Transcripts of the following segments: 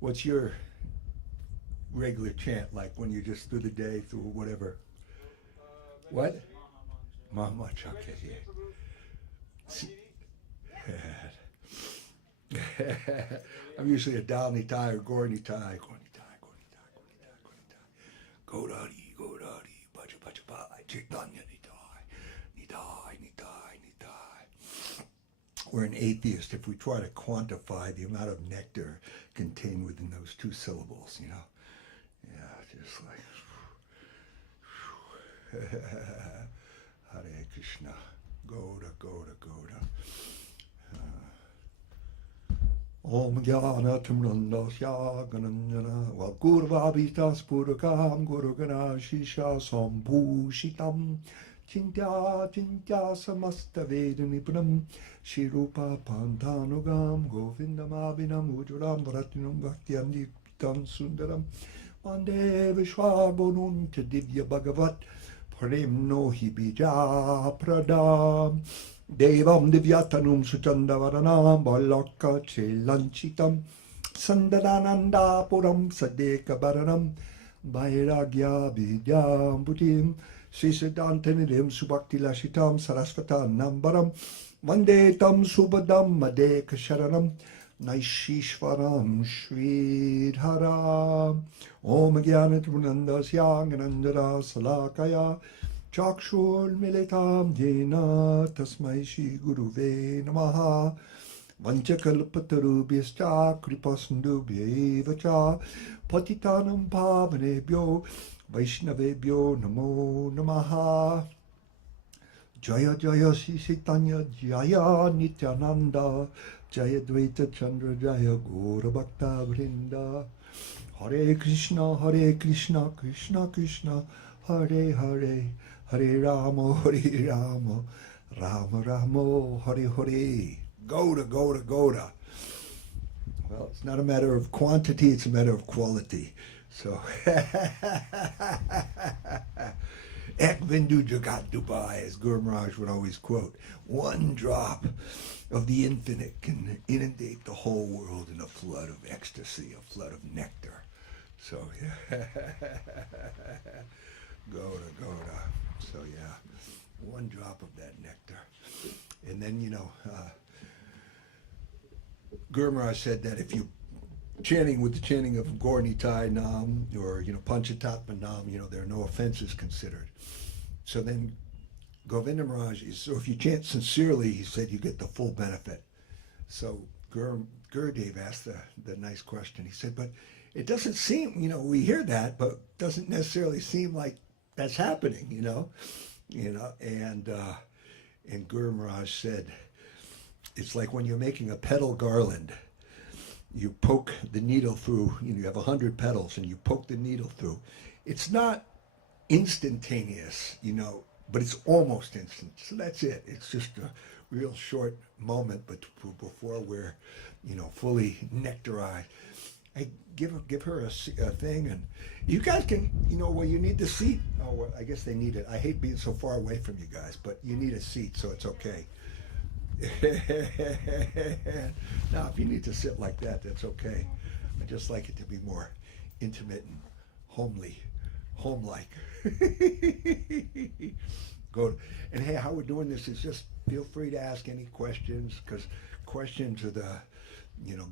What's your regular chant like when you just through the day, through whatever? What? Mama Chakya. I'm usually a Dal Nitai or Gor Nitai. Gor Nitai, Gor Nitai, Gor Nitai, Gor Nitai. Godari, Godari, Baja Baja Bai, Chaitanya Nitai, Nitai, Nitai, Nitai. We're an atheist if we try to quantify the amount of nectar contained within those two syllables, you know? Yeah, just like Hare Krishna, Goda, Goda, Goda. Om Jnana Timrandasya Gananjana Vakurvabhitas Purakam Gurugana Shisha Sambhushitam Chintya Chintya Samasta Vedanipunam Shirupa Pantanugam Govindamabhinam Ujuram Vratinum Bhaktyam Diktam Sundaram Vande Vishwabonun Divya Bhagavat Prem no Hibija Pradam Devam Divyatanum Suchandavaranam Balaka Chelanchitam Sandarananda Puram Sadeka Baranam Vairagya Vidyam Buddhim Sisadantanidim Subhakti Lashitam Sarasvata Nambaram Vande Tam Subadam Madeka Sharanam Naishishvaram Shridharam Om Gyanatmunandasya Ganandara Salakaya Chakshur Militam Jena Tasmai Shri Guruve Namaha Vanchakalpatarubhyascha Kripasindubhyevacha Patitanam Pavanebhyo Vaishnavebhyo Namo Namaha Jaya Jaya Sri Chaitanya Jaya Nityananda Jaya Dvaita Chandra Jaya Gora Bhakta Vrinda Hare Krishna Krishna Krishna Hare Hare Hare Rama Rama Rama Hare Hare Goda Goda Goda. Well, it's not a matter of quantity, it's a matter of quality. So Ek Bindu Jagat Dubai, as Guru Maharaj would always quote, one drop of the infinite can inundate the whole world in a flood of ecstasy, a flood of nectar. So, yeah. Goda, Goda. So, yeah, one drop of that nectar. And then, Guru Maharaj said that if you chanting with the chanting of Gaur Nitai Nam or, Panchatatma Nam, there are no offenses considered. So then Govinda Maharaj, so if you chant sincerely, he said you get the full benefit. So Gurudev asked the nice question. He said, but it doesn't seem, we hear that, but it doesn't necessarily seem like that's happening, and Guru Maharaj said, it's like when you're making a petal garland. You poke the needle through, you have 100 petals and you poke the needle through. It's not instantaneous, but it's almost instant. So that's it. It's just a real short moment before we're, fully nectarized. I give her a thing, and you guys can, well, you need the seat. Oh, well, I guess they need it. I hate being so far away from you guys, but you need a seat, so it's okay. Now, if you need to sit like that, that's okay. I just like it to be more intimate and homely, home-like. Go. And hey, how we're doing this is just feel free to ask any questions, because questions are the,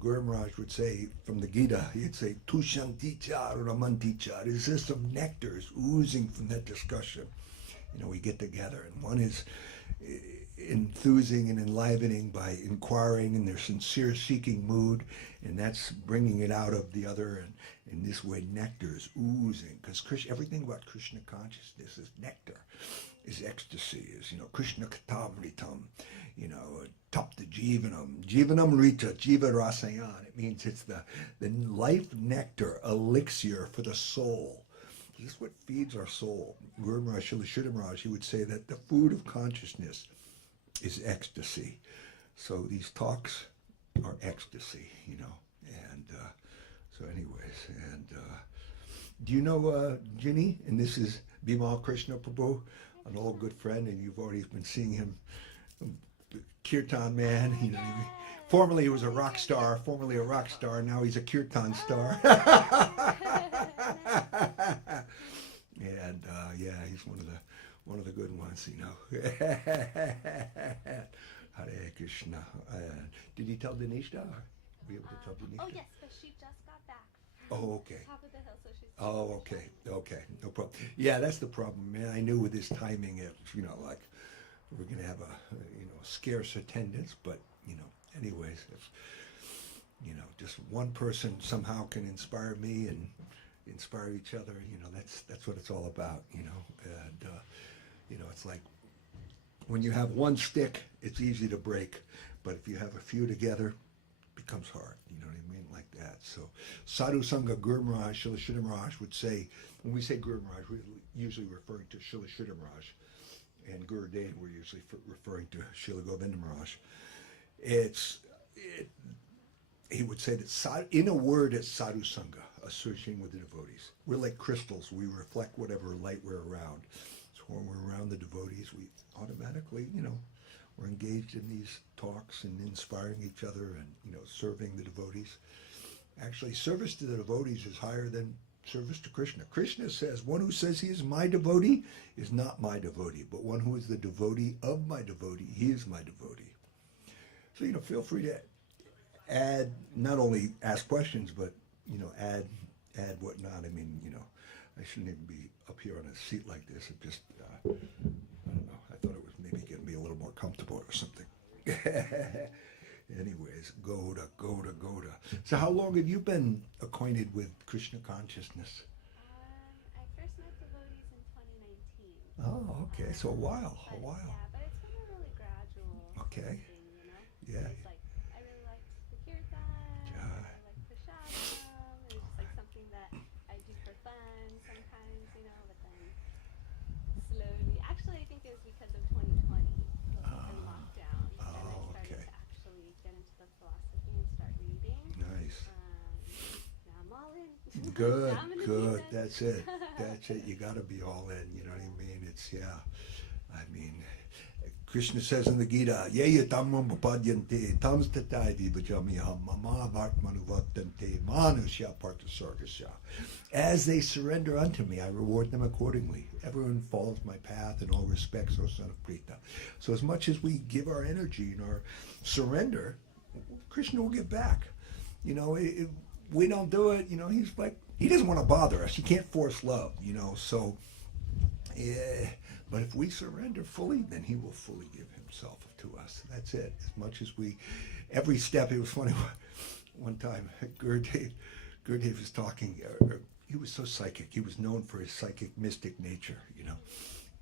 Guru Maharaj would say from the Gita, he'd say, Tushanticha Ramanticha. There's just some nectars oozing from that discussion. We get together, and one is enthusing and enlivening by inquiring in their sincere seeking mood, and that's bringing it out of the other, and in this way nectar is oozing, because everything about Krishna consciousness is nectar, is ecstasy, is Krishna katamritam, tapta jivanam rita jiva rasayan. It means it's the life nectar, elixir for the soul. This is what feeds our soul. Guru Maharaj, Srila Maharaj, he would say that the food of consciousness is ecstasy. So these talks are ecstasy, and so anyways, and do you know Ginny? And this is Bimal Krishna Prabhu, an old good friend, and you've already been seeing him, Kirtan man, Formerly he was a rock star. Formerly a rock star. Now he's a kirtan star. And yeah, he's one of the good ones, you know. Hare Krishna. Did he tell Denisha? Were you able to tell Denisha? Oh yes, but she just got back. Oh, okay. Top of the hill, so she's. Oh, okay, okay, no problem. Yeah, that's the problem, man. I knew with this timing, it, you know, like we're gonna have a, you know, scarce attendance, but you know, anyways, if you know, just one person somehow can inspire me and inspire each other, you know, that's what it's all about, you know. And you know, it's like when you have one stick, it's easy to break, but if you have a few together, it becomes hard. You know what I mean? Like that. So Sadhu Sangha Guru Maharaj, Srila Sridhar Maharaj would say, when we say Guru Maharaj, we're usually referring to Srila Sridhar Maharaj, and Guru Dev, we're usually referring to Srila Govinda Maharaj. He would say that in a word, it's Sadhu Sangha, associating with the devotees. We're like crystals. We reflect whatever light we're around. So when we're around the devotees, we automatically, you know, we're engaged in these talks and inspiring each other and, you know, serving the devotees. Actually, service to the devotees is higher than service to Krishna. Krishna says, one who says he is my devotee is not my devotee, but one who is the devotee of my devotee, he is my devotee. So, you know, feel free to add, not only ask questions, but, you know, add whatnot. I mean, you know, I shouldn't even be up here on a seat like this. It just, I don't know. I thought it was maybe getting me a little more comfortable or something. Anyways, Goda. So how long have you been acquainted with Krishna consciousness? I first met devotees in 2019. Oh, okay. So a while. Yeah, but it's been a really gradual Okay. thing, you know? Yeah. It's like, I really liked the kirtan, I like prasadam, it's just like something that I do for fun sometimes, you know, but then slowly, actually I think it was because of 2020 and lockdown, and I started okay. to actually get into the philosophy and start reading. Nice. Now I'm all in. Good. Now I'm in the deep end. That's it. You got to be all in. You know what I mean? It's, yeah. I mean, Krishna says in the Gita, Yeya tamam upadyante tams tataivi bhajamiham mama bhartmanuvatante manusya parthasargasya. As they surrender unto me, I reward them accordingly. Everyone follows my path in all respects, O son of Prita. So as much as we give our energy and our surrender, Krishna will give back. You know, if we don't do it, you know, he's like, he doesn't want to bother us. He can't force love, you know, so, yeah. But if we surrender fully, then he will fully give himself to us. That's it. As much as we, every step, it was funny, one time, Gurudev was talking, he was so psychic. He was known for his psychic, mystic nature, you know,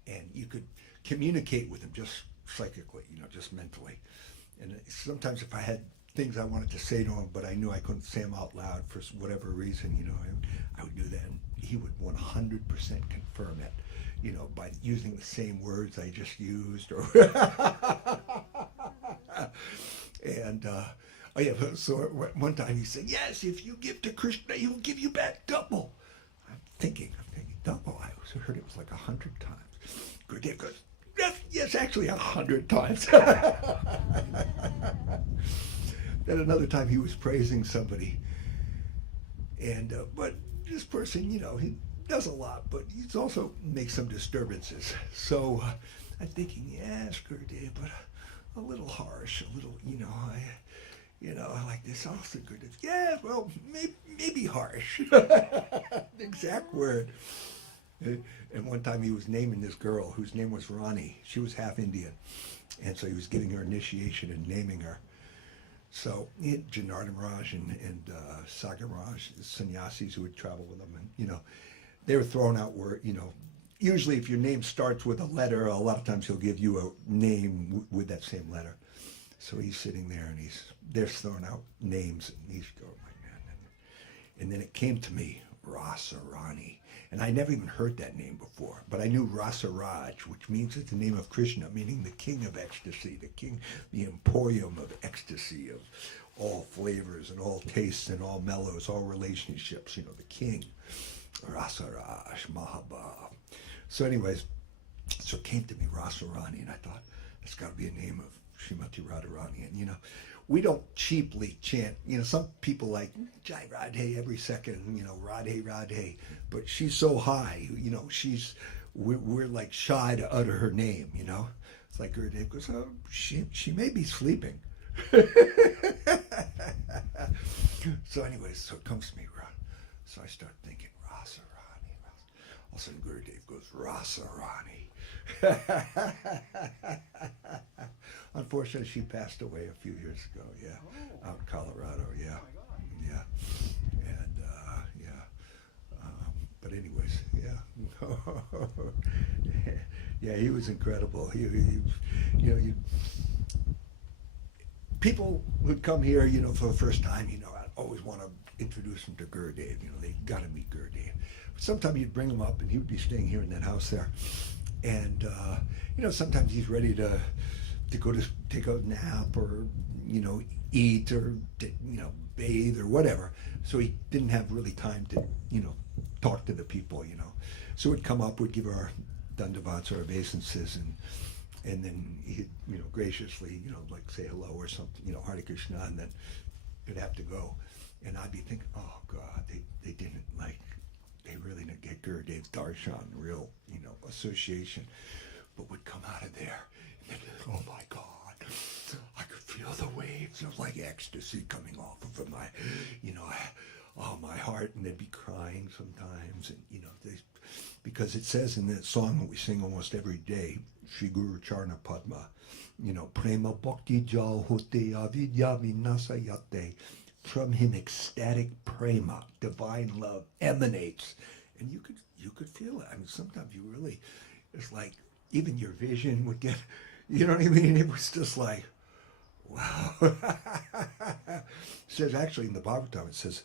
and you could communicate with him just psychically, you know, just mentally. And sometimes if I had things I wanted to say to him, but I knew I couldn't say them out loud for whatever reason, you know, I would do that, and he would 100% confirm it, you know, by using the same words I just used, or and oh yeah, so one time he said, yes, if you give to Krishna, he will give you back double. I'm thinking double. I heard it was like 100 times. Gurudev goes, yes, actually 100 times. Then another time he was praising somebody, and but this person, you know, he does a lot, but he also makes some disturbances. So I'm thinking, yes, Gurudev, but a little harsh, a little, you know, I like this also, Gurudev. Yeah, well, maybe harsh. The exact word. And one time he was naming this girl whose name was Rani. She was half Indian, and so he was giving her initiation and naming her. So he had Janardhan Maharaj and Sagar Maharaj, sannyasis who would travel with him, and you know, they were throwing out word. You know, usually if your name starts with a letter, a lot of times he'll give you a name with that same letter. So he's sitting there and they're throwing out names, and he's going, my man. And then it came to me, Rasa Rani. And I never even heard that name before, but I knew Rasa Raj, which means it's the name of Krishna, meaning the king of ecstasy, the emporium of ecstasy, of all flavors and all tastes and all mellows, all relationships, you know, the king, Rasa Raj, Mahabha. So anyways, so it came to me, Rasa Rani, and I thought, that's got to be a name of Srimati Radharani. And you know, we don't cheaply chant. You know, some people like Jai Radhe every second, you know, Radhe Radhe, but she's so high, you know, we're like shy to utter her name, you know. It's like Gurudev goes, oh, she may be sleeping. So anyways, so it comes to me, so I start thinking, Rasa Rani. All of a sudden Gurudev goes, Rasa Rani. Unfortunately, she passed away a few years ago, yeah, out in Colorado, yeah. Yeah. And, but anyways, yeah. Yeah, he was incredible. He you know, people would come here, you know, for the first time, you know, I'd always want to introduce them to Gurudev. You know, they got to meet Gurudev. But sometimes you'd bring him up, and he would be staying here in that house there. And, you know, sometimes he's ready to go to take a nap or, you know, eat or, you know, bathe or whatever. So he didn't have really time to, you know, talk to the people, you know. So we'd come up, we'd give our dandavats or obeisances, and then he'd, you know, graciously, you know, like say hello or something, you know, Hare Krishna, and then he'd have to go. And I'd be thinking, oh God, they didn't like, they really didn't get Gurudev's darshan, real, you know, association. But would come out of there, and then, oh my God, I could feel the waves of like ecstasy coming off of my, you know, my heart, and they'd be crying sometimes, and you know, because it says in that song that we sing almost every day, Shri Guru Charna Padma, you know, Prema Bhakti Jal Hote Avidya Vinasa Yate. From him, ecstatic prema, divine love emanates, and you could feel it. I mean, sometimes you really, it's like even your vision would get, you know what I mean? It was just like, wow. It says actually in the Bhagavatam, it says,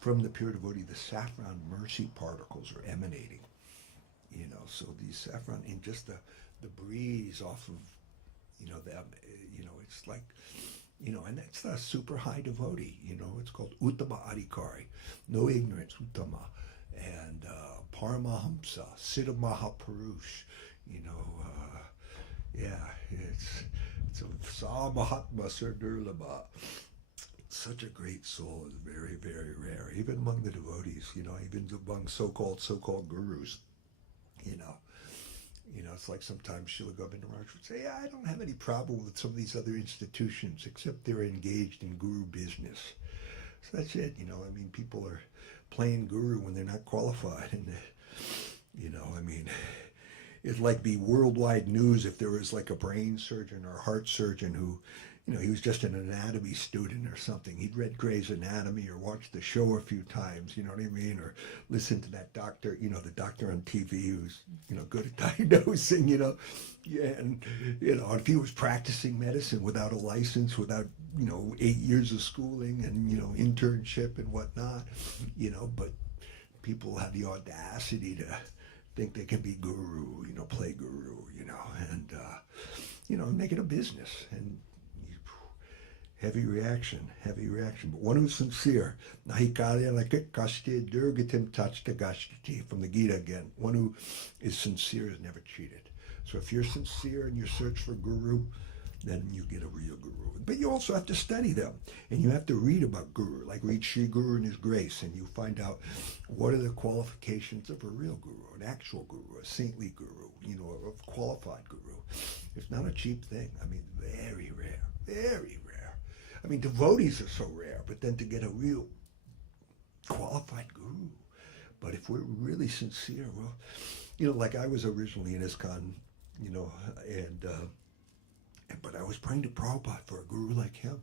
from the pure devotee, the saffron mercy particles are emanating. You know, so these saffron, and just the breeze off of, you know, them, you know, it's like, you know, and that's the super high devotee, you know, it's called Uttama Adhikari, no ignorance, Uttama, and Paramahamsa, Siddha Mahapurush, you know, yeah, it's a Sa Mahatma Sardurlabha. Such a great soul is very, very rare, even among the devotees, you know, even among so-called gurus, you know. You know, it's like sometimes Srila Govinda Maharaj would say, yeah, I don't have any problem with some of these other institutions, except they're engaged in guru business. So that's it, you know, I mean, people are playing guru when they're not qualified. And, you know, I mean, it'd like be worldwide news if there was like a brain surgeon or a heart surgeon who, you know, he was just an anatomy student or something. He'd read Gray's Anatomy or watched the show a few times, you know what I mean? Or listened to that doctor, you know, the doctor on TV who's, you know, good at diagnosing, you know. Yeah, and, you know, if he was practicing medicine without a license, without, you know, 8 years of schooling and, you know, internship and whatnot, you know, but people have the audacity to think they can be guru, you know, play guru, you know, and, you know, make it a business. And heavy reaction. But one who's sincere, from the Gita again, one who is sincere is never cheated. So if you're sincere in your search for guru, then you get a real guru. But you also have to study them, and you have to read about guru, like read Sri Guru and his grace, and you find out what are the qualifications of a real guru, an actual guru, a saintly guru, you know, a qualified guru. It's not a cheap thing. I mean, very rare, very rare. I mean, devotees are so rare, but then to get a real qualified guru. But if we're really sincere, well, you know, like I was originally in ISKCON, you know, but I was praying to Prabhupada for a guru like him.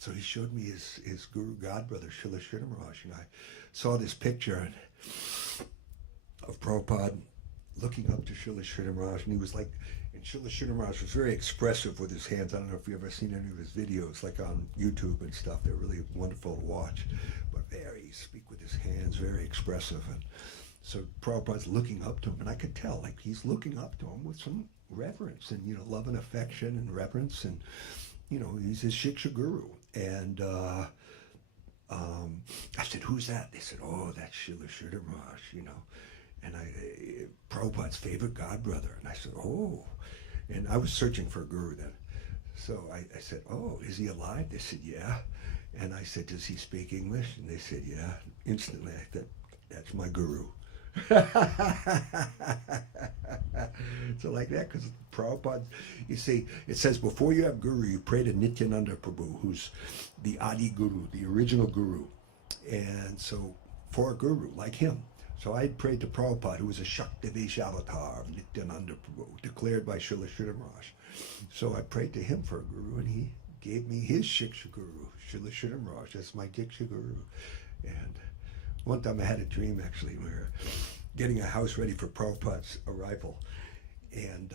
So he showed me his guru godbrother, Srila Sridhar Maharaj, and I saw this picture of Prabhupada looking up to Srila Sridhar Maharaj, and he was like, and Srila Sridhar Maharaj was very expressive with his hands. I don't know if you've ever seen any of his videos, like on YouTube and stuff. They're really wonderful to watch, but very speak with his hands, very expressive. And so Prabhupada's looking up to him, and I could tell, like, he's looking up to him with some reverence and, you know, love and affection and reverence, and, you know, he's his Shiksha guru. And I said, who's that? They said, oh, that's Srila Sridhar Maharaj, you know, and Prabhupada's favorite godbrother. And I said, oh, and I was searching for a guru then. So I said, oh, is he alive? They said, yeah. And I said, does he speak English? And they said, yeah. Instantly, I thought, that's my guru. So like that, because Prabhupada, you see, it says before you have guru, you pray to Nityananda Prabhu, who's the Adi Guru, the original guru. And so for a guru like him. So I prayed to Prabhupada, who was a Shaktivesh avatar of Nityananda Prabhu, declared by Srila Sridhar Maharaj. So I prayed to him for a guru, and he gave me his Shiksha Guru, Srila Sridhar Maharaj. That's my Diksha Guru. And one time I had a dream, actually. We were getting a house ready for Prabhupada's arrival. And,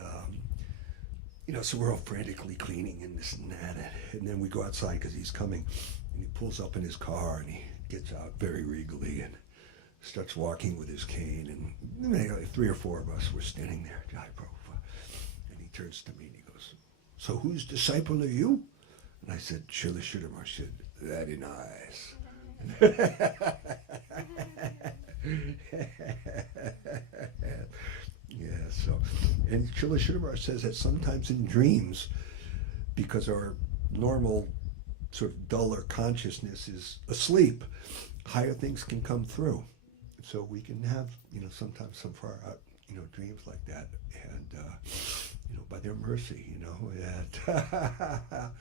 so we're all frantically cleaning and this and that. And then we go outside because he's coming. And he pulls up in his car and he gets out very regally and starts walking with his cane. And like 3 or 4 of us were standing there, Jai Prabhupada. And he turns to me and he goes, so whose disciple are you? And I said, Srila Sridhar Maharaj. Said, very nice. Yeah, so, and Srila Sridhar Maharaj says that sometimes in dreams, because our normal sort of duller consciousness is asleep, higher things can come through. So we can have, sometimes some far out, dreams like that. And, by their mercy, that.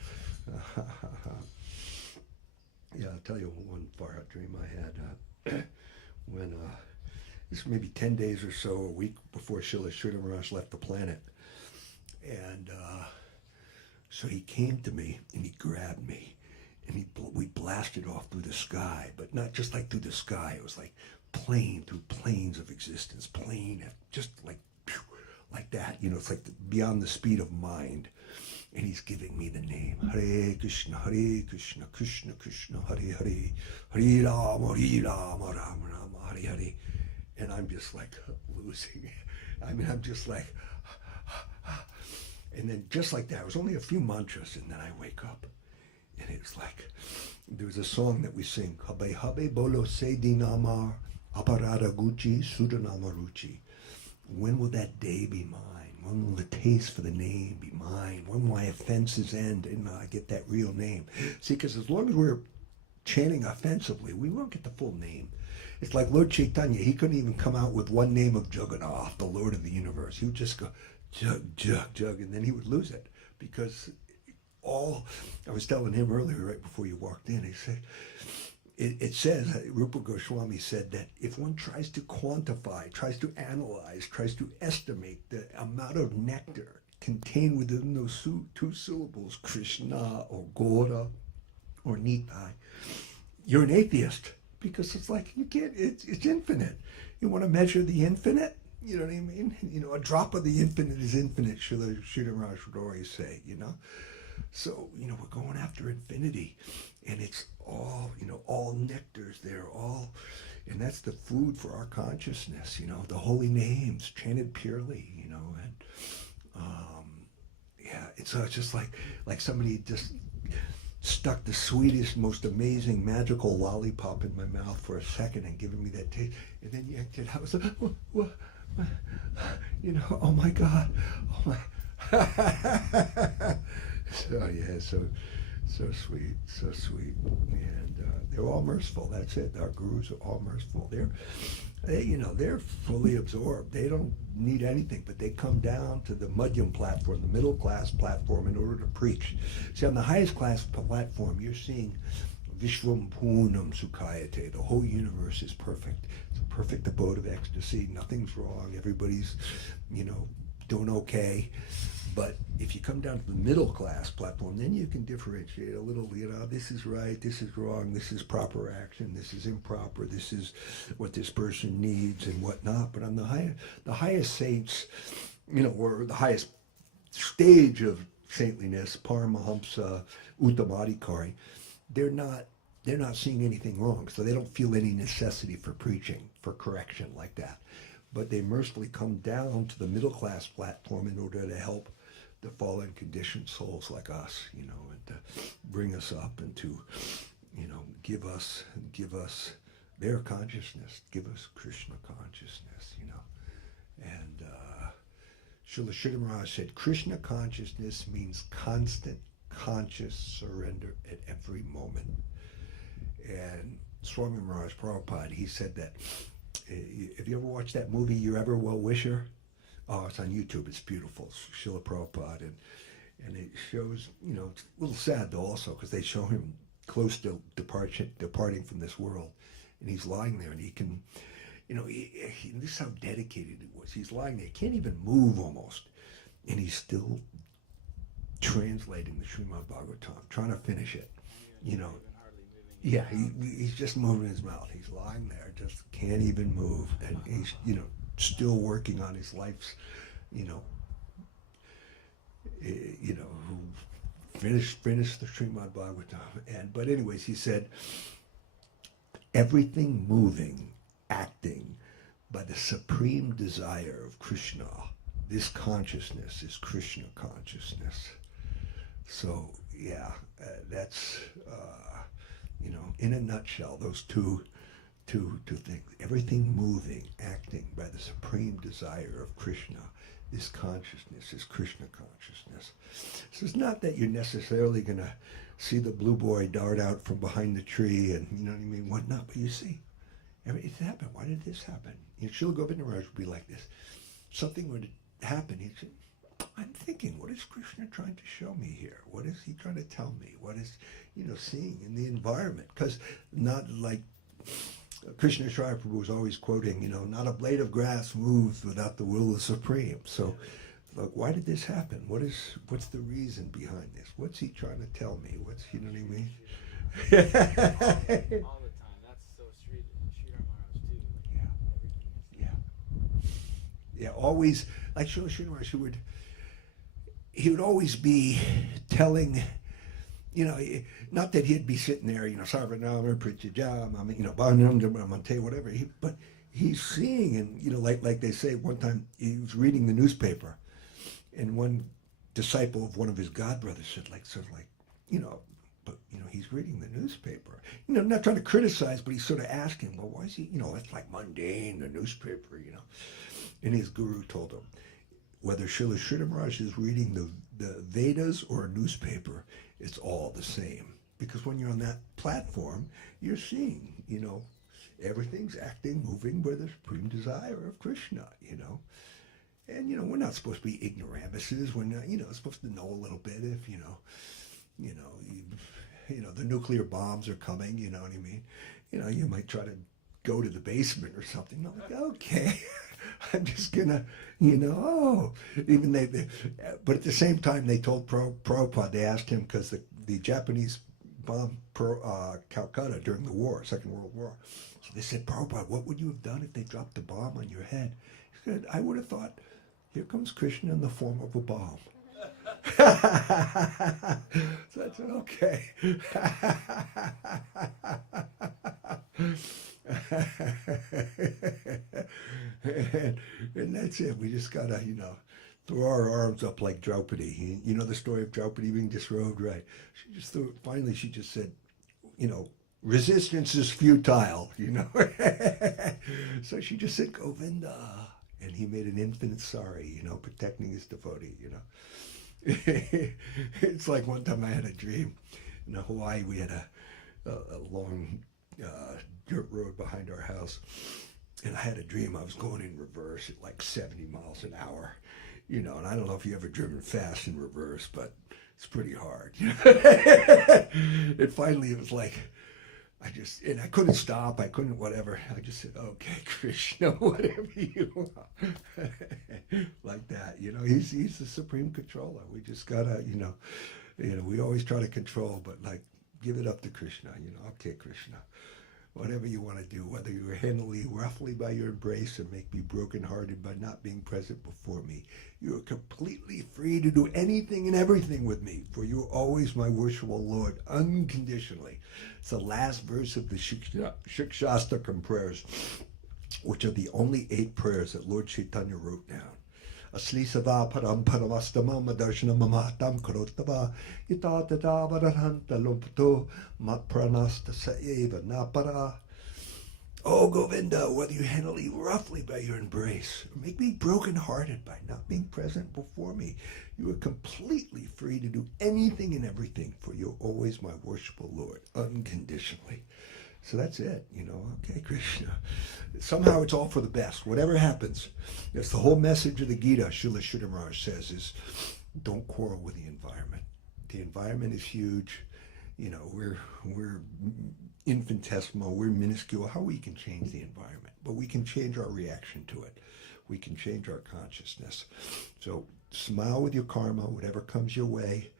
Yeah, I'll tell you one far out dream I had when this was maybe 10 days or so, a week before Srila Sridhar Maharaj left the planet. And so he came to me and he grabbed me and we blasted off through the sky, but not just like through the sky. It was like plane through planes of existence, plane, just like that. It's like beyond the speed of mind. And he's giving me the name. Hare Krishna, Krishna Krishna, Hare Hare, Hare Rama, Rama Rama, Hare Hare. And I'm just like losing it. I'm just like, and then just like that, it was only a few mantras, and then I wake up. And it's like, there was a song that we sing, Habe Habe Bolo Se Dinamar, Aparada Gucci, Sudanama Ruchi. When will that day be mine? When will the taste for the name be mine? When will my offenses end and I get that real name? See, because as long as we're chanting offensively, we won't get the full name. It's like Lord Chaitanya. He couldn't even come out with one name of Jagadananda, the Lord of the universe. He would just go, jug, jug, jug, and then he would lose it. Because I was telling him earlier, right before you walked in, he said, it says, Rupa Goswami said that if one tries to quantify, tries to analyze, tries to estimate the amount of nectar contained within those 2 syllables, Krishna or Gora or Nitai, you're an atheist. Because it's like, you can't, it's infinite. You want to measure the infinite? You know what I mean? A drop of the infinite is infinite, Sridhar Maharaj would always say, So, we're going after infinity. And it's all, all nectars there, and that's the food for our consciousness, the holy names chanted purely, and it's just like somebody just stuck the sweetest, most amazing, magical lollipop in my mouth for a second and giving me that taste, and then yanked it out. I was like, what? Oh my God, oh my. So sweet, so sweet, and they're all merciful. That's it. Our gurus are all merciful. They're fully absorbed. They don't need anything, but they come down to the Madhyam platform, the middle class platform, in order to preach. See, on the highest class platform, you're seeing Vishvam Poonam Sukhayate. The whole universe is perfect. It's a perfect abode of ecstasy. Nothing's wrong. Everybody's, doing okay. But if you come down to the middle class platform, then you can differentiate a little, this is right, this is wrong, this is proper action, this is improper, this is what this person needs and whatnot. But on the highest saints, or the highest stage of saintliness, Paramahamsa, Uttamadhikari, they're not seeing anything wrong. So they don't feel any necessity for preaching, for correction like that. But they mercifully come down to the middle class platform in order to help the fallen conditioned souls like us, and to bring us up and to, give us their consciousness, give us Krishna consciousness, And Srila Sridhar Maharaj said, Krishna consciousness means constant conscious surrender at every moment. And Swami Maharaj Prabhupada, he said that, if you ever watched that movie, You're Ever Well Wisher? Oh, it's on YouTube. It's beautiful. It's Srila Prabhupada. And it shows, it's a little sad though also, because they show him close to departing from this world. And he's lying there, and he can, this is how dedicated he was. He's lying there, he can't even move almost. And he's still translating the Srimad Bhagavatam, trying to finish it, Yeah, he's just moving his mouth. He's lying there, just can't even move. And he's, still working on his life's, finish the Srimad Bhagavatam. But anyways, he said, everything moving, acting by the supreme desire of Krishna, this consciousness is Krishna consciousness. So yeah, that's in a nutshell, those two things. Everything moving, acting by the supreme desire of Krishna, this consciousness is Krishna consciousness. So it's not that you're necessarily going to see the blue boy dart out from behind the tree and, whatnot, but you see, it happened. Why did this happen? Srila Govinda Maharaj would be like this. Something would happen. He'd say, I'm thinking, what is Krishna trying to show me here? What is he trying to tell me? What is, seeing in the environment? Because not like Krishna Shri Prabhu was always quoting, not a blade of grass moves without the will of the Supreme. So, look, why did this happen? What's the reason behind this? What's he trying to tell me? What's, you know what I mean? All the time. That's so Sri Maharaj too. Yeah, always, like Sri Maharaj, he would always be telling, not that he'd be sitting there, Sarvanama, Pritijam, Bhanam, whatever, but he's seeing, and, like they say, one time he was reading the newspaper, and one disciple of one of his godbrothers said, but, he's reading the newspaper. Not trying to criticize, but he's sort of asking, well, why is he, it's like mundane, the newspaper, And his guru told him, whether Srila Sridhar Maharaj is reading the Vedas or a newspaper, it's all the same. Because when you're on that platform, you're seeing, everything's acting, moving by the supreme desire of Krishna, And, we're not supposed to be ignoramuses. We're not, supposed to know a little bit if, the nuclear bombs are coming, you know what I mean? You might try to go to the basement or something. I'm like, okay. I'm just gonna, even but at the same time they told Prabhupada, they asked him, because the Japanese bombed Calcutta during the war, Second World War. So they said, Prabhupada, what would you have done if they dropped a bomb on your head? He said, I would have thought, here comes Krishna in the form of a bomb. So I said, okay. and that's it. We just gotta, throw our arms up like Draupadi. You know the story of Draupadi being disrobed, right? Finally she just said, resistance is futile, So she just said, Govinda. And he made an infinite sorry, protecting his devotee, It's like one time I had a dream. In Hawaii, we had a long dirt road behind our house. And I had a dream I was going in reverse at like 70 miles an hour, and I don't know if you ever driven fast in reverse, but it's pretty hard. And finally it was like, I couldn't stop, I couldn't whatever. I just said, okay, Krishna, whatever you want. Like that, he's the supreme controller. We just gotta, we always try to control, but give it up to Krishna, okay, Krishna. Whatever you want to do, whether you handle me roughly by your embrace and make me brokenhearted by not being present before me, you are completely free to do anything and everything with me, for you are always my worshipful Lord, unconditionally. It's the last verse of the Shikshastakam prayers, which are the only 8 prayers that Lord Chaitanya wrote down. Aslisava param paravastamam adarshanam mamatam karotava itatata varahanta lompato matpranasta saeva napara. Oh, Govinda, whether you handle me roughly by your embrace, or make me broken-hearted by not being present before me, you are completely free to do anything and everything, for you're always my worshipful Lord, unconditionally. So that's it, okay, Krishna. Somehow it's all for the best. Whatever happens, that's the whole message of the Gita, Srila Sridhar Maharaj says, is don't quarrel with the environment. The environment is huge. We're infinitesimal, we're minuscule. How we can change the environment, but we can change our reaction to it. We can change our consciousness. So smile with your karma, whatever comes your way.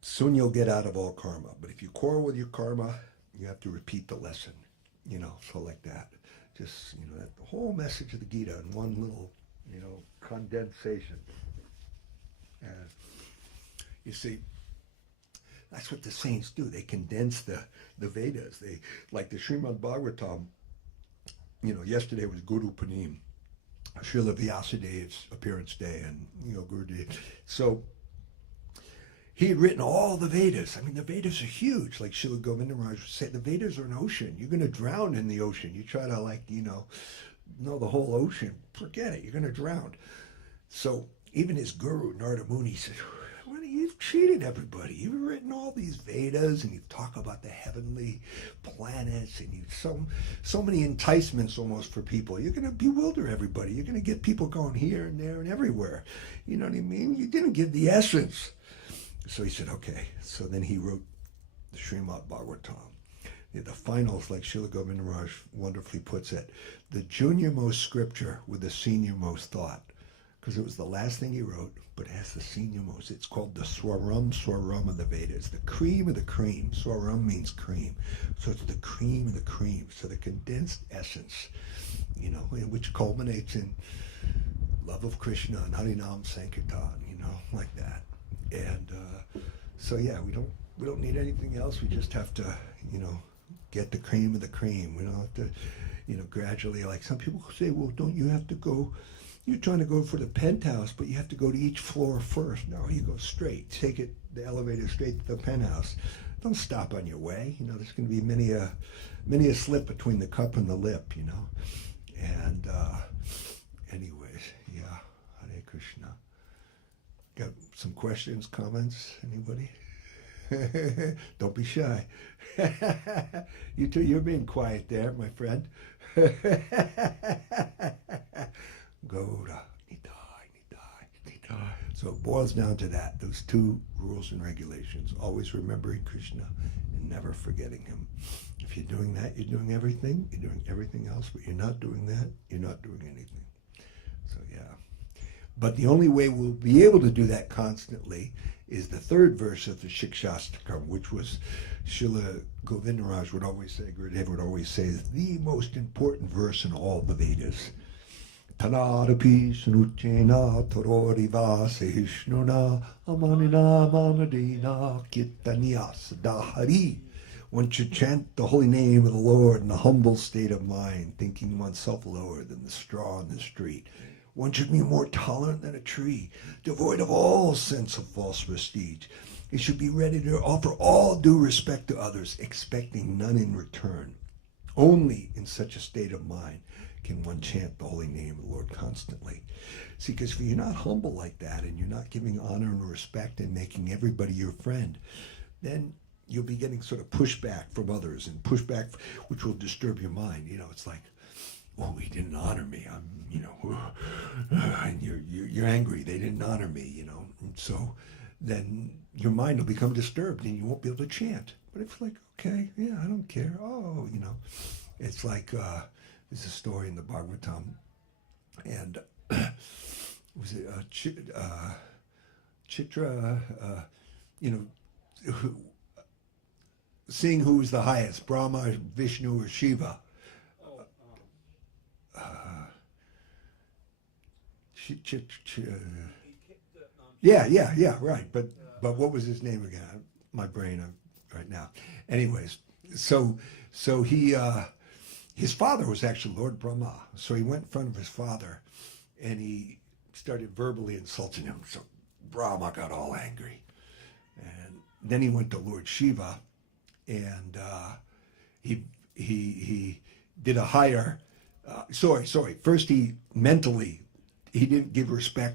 Soon you'll get out of all karma. But if you quarrel with your karma, you have to repeat the lesson, so like that. Just, that the whole message of the Gita in one little, condensation. And you see, that's what the saints do. They condense the Vedas. They, like the Srimad Bhagavatam, yesterday was Guru Panim, Srila Vyasadev's appearance day, and, Gurudev. So he had written all the Vedas. I mean, the Vedas are huge. Like Srila Govinda Maharaj would say, the Vedas are an ocean. You're going to drown in the ocean. You try to, know the whole ocean. Forget it. You're going to drown. So even his guru, Narada Muni, said, well, you've cheated everybody. You've written all these Vedas, and you talk about the heavenly planets, and you've so many enticements almost for people. You're going to bewilder everybody. You're going to get people going here and there and everywhere. You know what I mean? You didn't give the essence. So he said, okay. So then he wrote the Srimad Bhagavatam. The finals, like Srila Govinda Maharaj wonderfully puts it, the junior-most scripture with the senior-most thought, because it was the last thing he wrote, but it has the senior-most. It's called the Swaram of the Vedas, the cream of the cream. Swaram means cream. So it's the cream of the cream. So the condensed essence, which culminates in love of Krishna and Harinam Sankirtan, like that. And so yeah, we don't need anything else. We just have to, get the cream of the cream. We don't have to, gradually, like some people say, well, don't you have to go, you're trying to go for the penthouse, but you have to go to each floor first. No, you go straight. Take the elevator straight to the penthouse. Don't stop on your way. There's going to be many a slip between the cup and the lip, And anyways, yeah, Hare Krishna. Got some questions, comments? Anybody? Don't be shy. You too, you're being quiet there, my friend. Goda, nidai. So it boils down to that, those two rules and regulations. Always remembering Krishna and never forgetting him. If you're doing that, you're doing everything. You're doing everything else, but you're not doing that, you're not doing anything. So yeah. But the only way we'll be able to do that constantly is the third verse of the Shikshastakam, which was Srila Govinda Maharaj would always say, Gurudev would always say, is the most important verse in all the Vedas. Tanarapi sanuchena tororiva sehishnuna amanina manadina kitanyas dahari. One should chant the holy name of the Lord in a humble state of mind, thinking oneself lower than the straw in the street. One should be more tolerant than a tree, devoid of all sense of false prestige. He should be ready to offer all due respect to others, expecting none in return. Only in such a state of mind can one chant the holy name of the Lord constantly. See, because if you're not humble like that, and you're not giving honor and respect and making everybody your friend, then you'll be getting sort of pushback from others, and pushback which will disturb your mind. It's like, oh, he didn't honor me. I'm, and you're angry. They didn't honor me, And so then your mind will become disturbed, and you won't be able to chant. But it's like, okay, yeah, I don't care. Oh, it's like there's a story in the Bhagavatam, and was it Chitra? Seeing who's the highest, Brahma, Vishnu, or Shiva. Yeah, right. But what was his name again? My brain right now. Anyways, so he his father was actually Lord Brahma. So he went in front of his father, and he started verbally insulting him. So Brahma got all angry, and then he went to Lord Shiva, and he did a higher. Sorry. First, he didn't give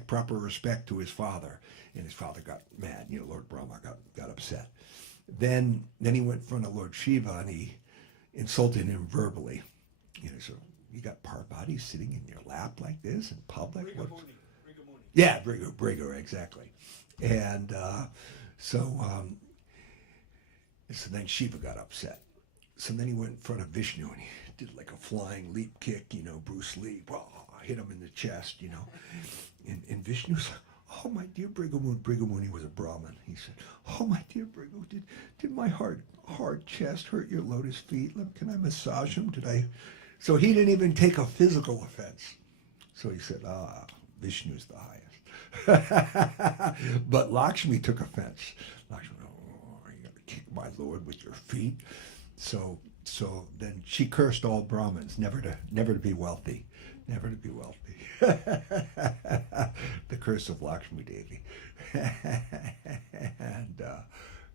proper respect to his father, and his father got mad. Lord Brahma got upset. Then he went in front of Lord Shiva and he insulted him verbally. So you got Parvati sitting in your lap like this in public. Brigamuni. Yeah, Brigu, exactly. And so then Shiva got upset. So then he went in front of Vishnu and he did like a flying leap kick, Bruce Lee, hit him in the chest, And Vishnu's like, oh, my dear Brigamuni was a Brahmin. He said, oh, my dear Brigu, did my hard chest hurt your lotus feet? Can I massage him? So he didn't even take a physical offense. So he said, Vishnu's the highest. But Lakshmi took offense. Lakshmi, you got to kick my lord with your feet. So then she cursed all Brahmins, never to be wealthy. Never to be wealthy. The curse of Lakshmi Devi. And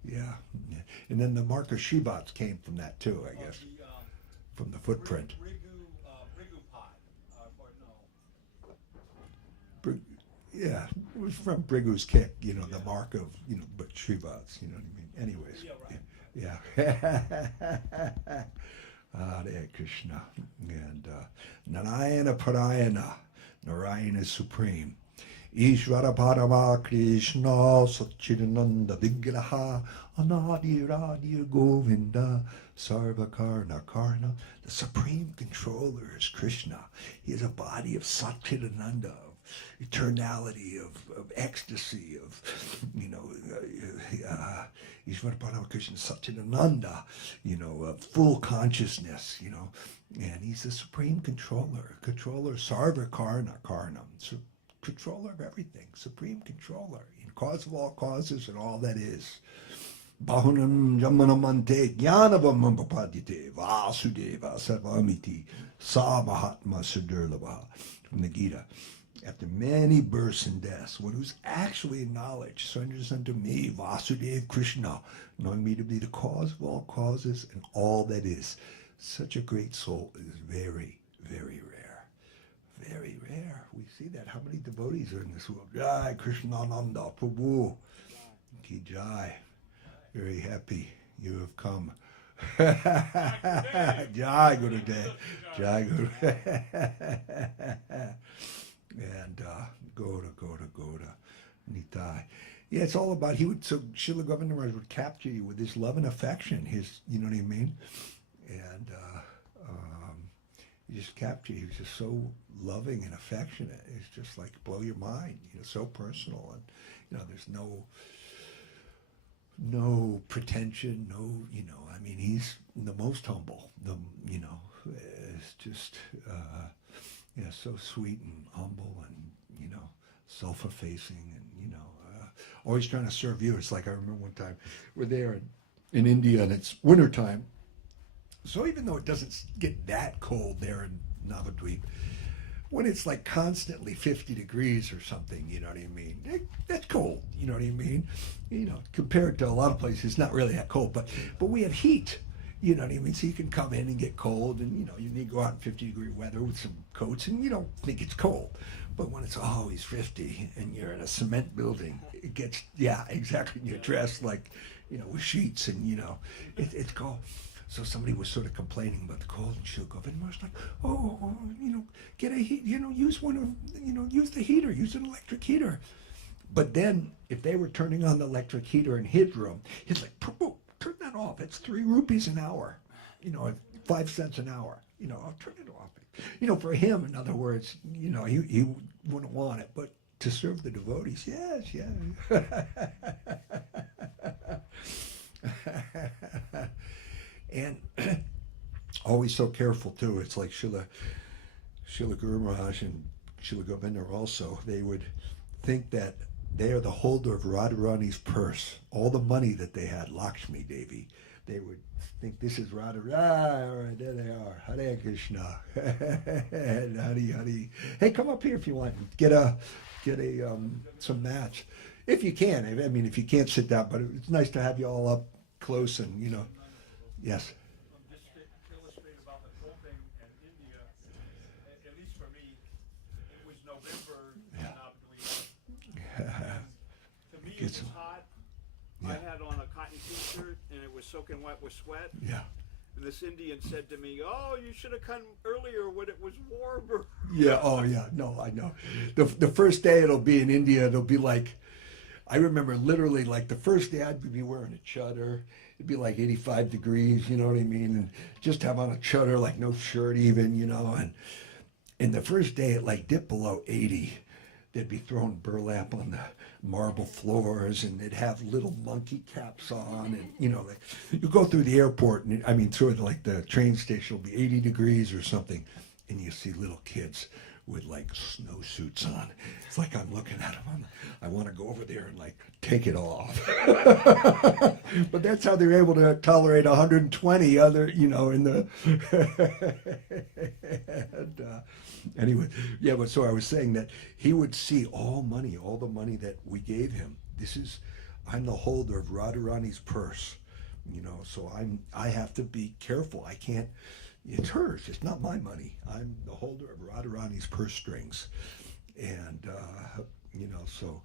yeah. And then the mark of Shivats came from that too, I guess. From the footprint. Yeah, it was from Brigu's kick, the mark of, but Shivats, you know what I mean? Anyways. Yeah, right. Yeah. Hare Krishna. And Narayana Parayana. Narayana is supreme. Ishvara Parama Krishna Satchidananda Vigraha Anadi Radhi Govinda Sarva Karna Karna. The supreme controller is Krishna. He is a body of Satchidananda, of eternality, of ecstasy, of, Ishvara Parama Krishna Satchidananda, full consciousness, and he's the supreme controller Sarva Karna Karnam. So controller of everything, supreme controller, in cause of all causes and all that is. Bahunam Jamanamante Jnanavam Papadite Vasudeva Sarvamiti Sa Mahatma Sudurlabha, from the Gita. After many births and deaths, one who's actually acknowledged surrenders unto me, Vasudeva Krishna, knowing me to be the cause of all causes and all that is. Such a great soul is very, very rare. Very rare. We see that. How many devotees are in this world? Jai Krishnananda Prabhu. Ki Jai. Very happy you have come. Jai Gurudev. Jai Gurudev. And Goda, Nitai. Yeah, it's all about, so Srila Govinda Maharaj would capture you with his love and affection, you know what I mean? And he just captured, he was just so loving and affectionate. It's just like blow your mind, so personal. And, there's no pretension, he's the most humble, it's just, so sweet and humble and, self-effacing and, always trying to serve you. It's like, I remember one time we're there in India and it's wintertime. So even though it doesn't get that cold there in Navadvip, when it's like constantly 50 degrees or something, you know what I mean? That's cold, you know what I mean? Compared to a lot of places, it's not really that cold, but we have heat, you know what I mean? So you can come in and get cold and, you need to go out in 50-degree weather with some coats and you don't think it's cold. But when it's always 50 and you're in a cement building, it gets, yeah, exactly. And you're dressed like, with sheets and, it's cold. So somebody was sort of complaining about the cold, and she'll go, and Mar's like, get a heat, use one of, use the heater, use an electric heater. But then if they were turning on the electric heater in his room, he's like, Prabhu, turn that off. It's 3 rupees an hour, 5 cents an hour. I'll turn it off. For him, in other words, he wouldn't want it, but to serve the devotees, yes. And always so careful too. It's like Srila Guru Maharaj and Srila Govinda also, they would think that they are the holder of Radharani's purse. All the money that they had, Lakshmi Devi, they would think this is Radharani. All right, there they are. Hare Krishna. And Hari. Hey, come up here if you want. Get some mats. If you can. I mean, if you can't sit down, but it's nice to have you all up close and, Yes. Just to illustrate about the cold thing, November Yeah. in Abu To me, it was hot. I Yeah. had on a cotton T-shirt, and it was soaking wet with sweat. Yeah. And this Indian said to me, "Oh, you should have come earlier when it was warmer." Yeah. Oh, yeah. No, I know. The first day it'll be in India. It'll be like, I remember literally like the first day I'd be wearing a chadar. It'd be like 85 degrees. You know what I mean? And just have on a chadar, like no shirt even. You know. And the first day it like dipped below 80. They'd be throwing burlap on the marble floors, and they'd have little monkey caps on, and you know, like you go through the airport, and I mean, through like the train station will be 80 degrees or something, and you see little kids with like snowsuits on. It's like I'm looking at them. I want to go over there and like take it off. But that's how they're able to tolerate 120 other, you know, in the. And, anyway, yeah, but so I was saying that he would see all the money that we gave him. I'm the holder of Radharani's purse, you know, so I have to be careful. I can't, it's hers, it's not my money. I'm the holder of Radharani's purse strings. And, you know, so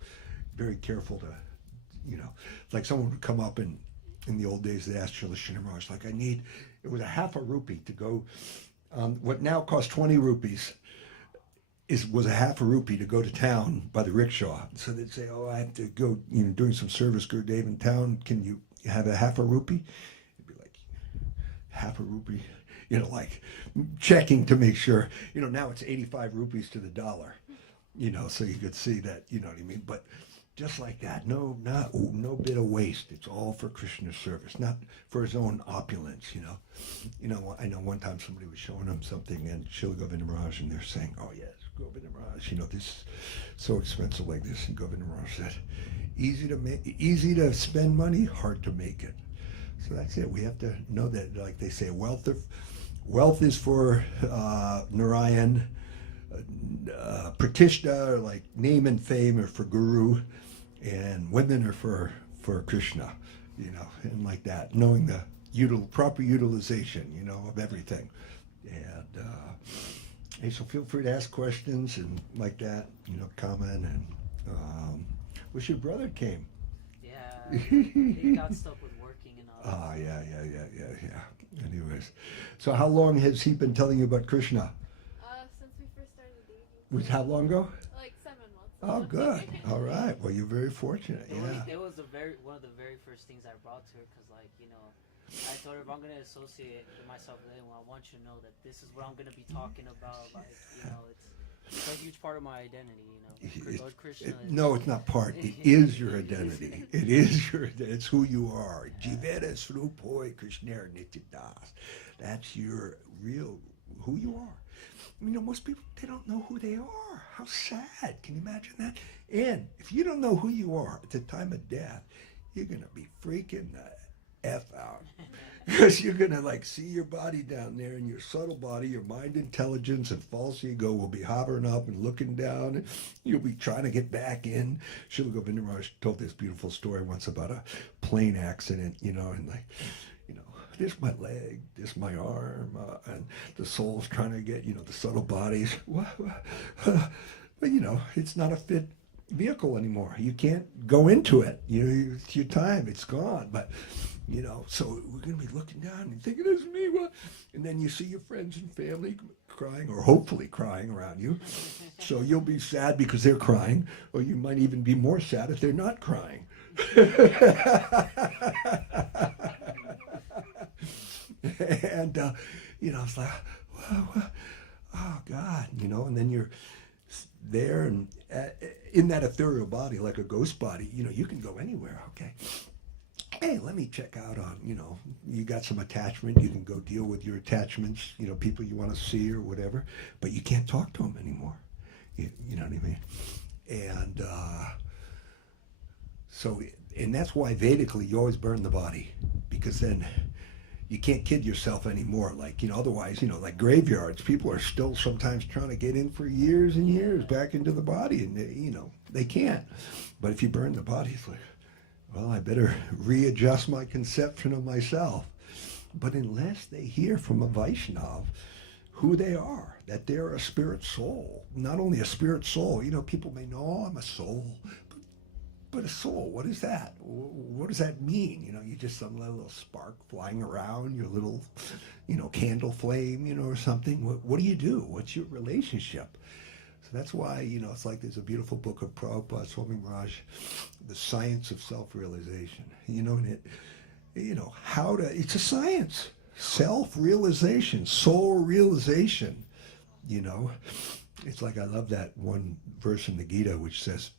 very careful to, you know, like someone would come up in the old days, they asked Srila Srinath Maharaj, like, it was a half a rupee to go, what now costs 20 rupees was a half a rupee to go to town by the rickshaw. So they'd say, "Oh, I have to go, you know, doing some service, Gurudev, in town. Can you have a half a rupee?" It'd be like, half a rupee, you know, like checking to make sure. You know, now it's 85 rupees to the dollar, you know, so you could see that, you know what I mean? But just like that, no bit of waste. It's all for Krishna's service, not for his own opulence, you know. You know, I know one time somebody was showing him something, and Srila Govinda Maharaj, and they're saying, "Oh yes, Govinda Maharaj, you know, this is so expensive like this." And Govinda Maharaj said, easy to spend money, hard to make it. So that's it. We have to know that, like they say, wealth is for Narayan, Pratishta, or like name and fame, are for Guru, and women are for Krishna, you know, and like that, knowing the proper utilization, you know, of everything. And hey, so feel free to ask questions and like that, you know, comment. And wish your brother came. Yeah, he got stuck with working and all that. Ah, yeah. Anyways, so how long has he been telling you about Krishna? Since we first started dating. How long ago? Like 7 months. Oh, good. All right. Well, you're very fortunate. Yeah. It was one of the very first things I brought to her, because, like, you know, I told her, if I'm going to associate with myself with anyone, I want you to know that this is what I'm going to be talking about. Like, you know, it's a huge part of my identity, you know. Lord Krishna is, No, it's not part. It is your identity. It is it's who you are. Jivera Srupoi Krishna Nityadas. That's your real, who you are. You know, most people, they don't know who they are. How sad. Can you imagine that? And if you don't know who you are at the time of death, you're going to be freaking the F out. Because you're going to like see your body down there, and your subtle body, your mind intelligence and false ego will be hovering up and looking down, and you'll be trying to get back in. Srila Govinda Maharaj told this beautiful story once about a plane accident, you know, and like, you know, this my leg, this my arm, and the soul's trying to get, you know, the subtle bodies. But, you know, it's not a fit vehicle anymore. You can't go into it. You know, it's your time. It's gone. But, you know, so we're going to be looking down and thinking, it's me. What? And then you see your friends and family crying, or hopefully crying around you. So you'll be sad because they're crying, or you might even be more sad if they're not crying. And, you know, it's like, oh, God, you know, and then you're there, and in that ethereal body, like a ghost body, you know, you can go anywhere. Okay, hey, let me check out on, you know, you got some attachment, you can go deal with your attachments, you know, people you want to see or whatever, but you can't talk to them anymore. You know what I mean? And so, and that's why Vedically you always burn the body, because then you can't kid yourself anymore. Like, you know, otherwise, you know, like graveyards, people are still sometimes trying to get in for years and years back into the body, and they, you know, they can't. But if you burn the body, it's like, well, I better readjust my conception of myself. But unless they hear from a Vaishnava who they are, that they're a spirit soul. Not only a spirit soul, people may know, oh, I'm a soul, but a soul, what is that? What does that mean? You just some little spark flying around, your little, candle flame, or something. What do you do? What's your relationship? So that's why, it's like there's a beautiful book of Prabhupada, Swami Maharaj, The Science of Self-Realization. And it, it's a science. Self-realization, soul realization, It's like, I love that one verse in the Gita which says,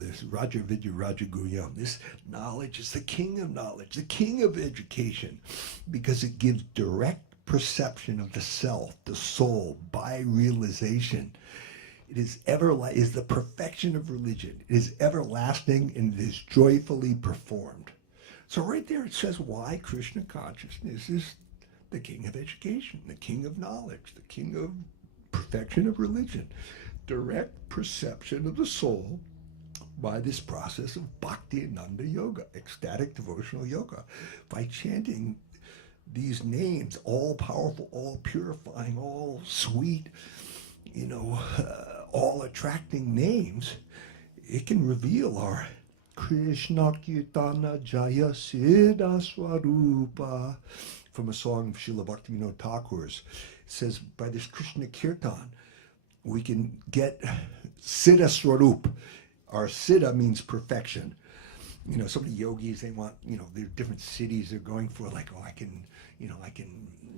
this Raja Vidya Raja Guyam, this knowledge is the king of knowledge, the king of education, because it gives direct perception of the self, the soul, by realization. It is is the perfection of religion. It is everlasting and it is joyfully performed. So right there it says why Krishna consciousness is the king of education, the king of knowledge, the king of perfection of religion. Direct perception of the soul by this process of Bhakti Ananda Yoga, ecstatic devotional yoga, by chanting these names, all powerful, all purifying, all sweet, all attracting names. It can reveal our Krishna Kirtana Jaya Siddha Swarupa, from a song of Srila Bhaktivinoda Thakur's. It says, by this Krishna Kirtan, we can get Siddha Swarup. Our Siddha means perfection. So many yogis, they want, there are different cities they're going for, like, oh, I can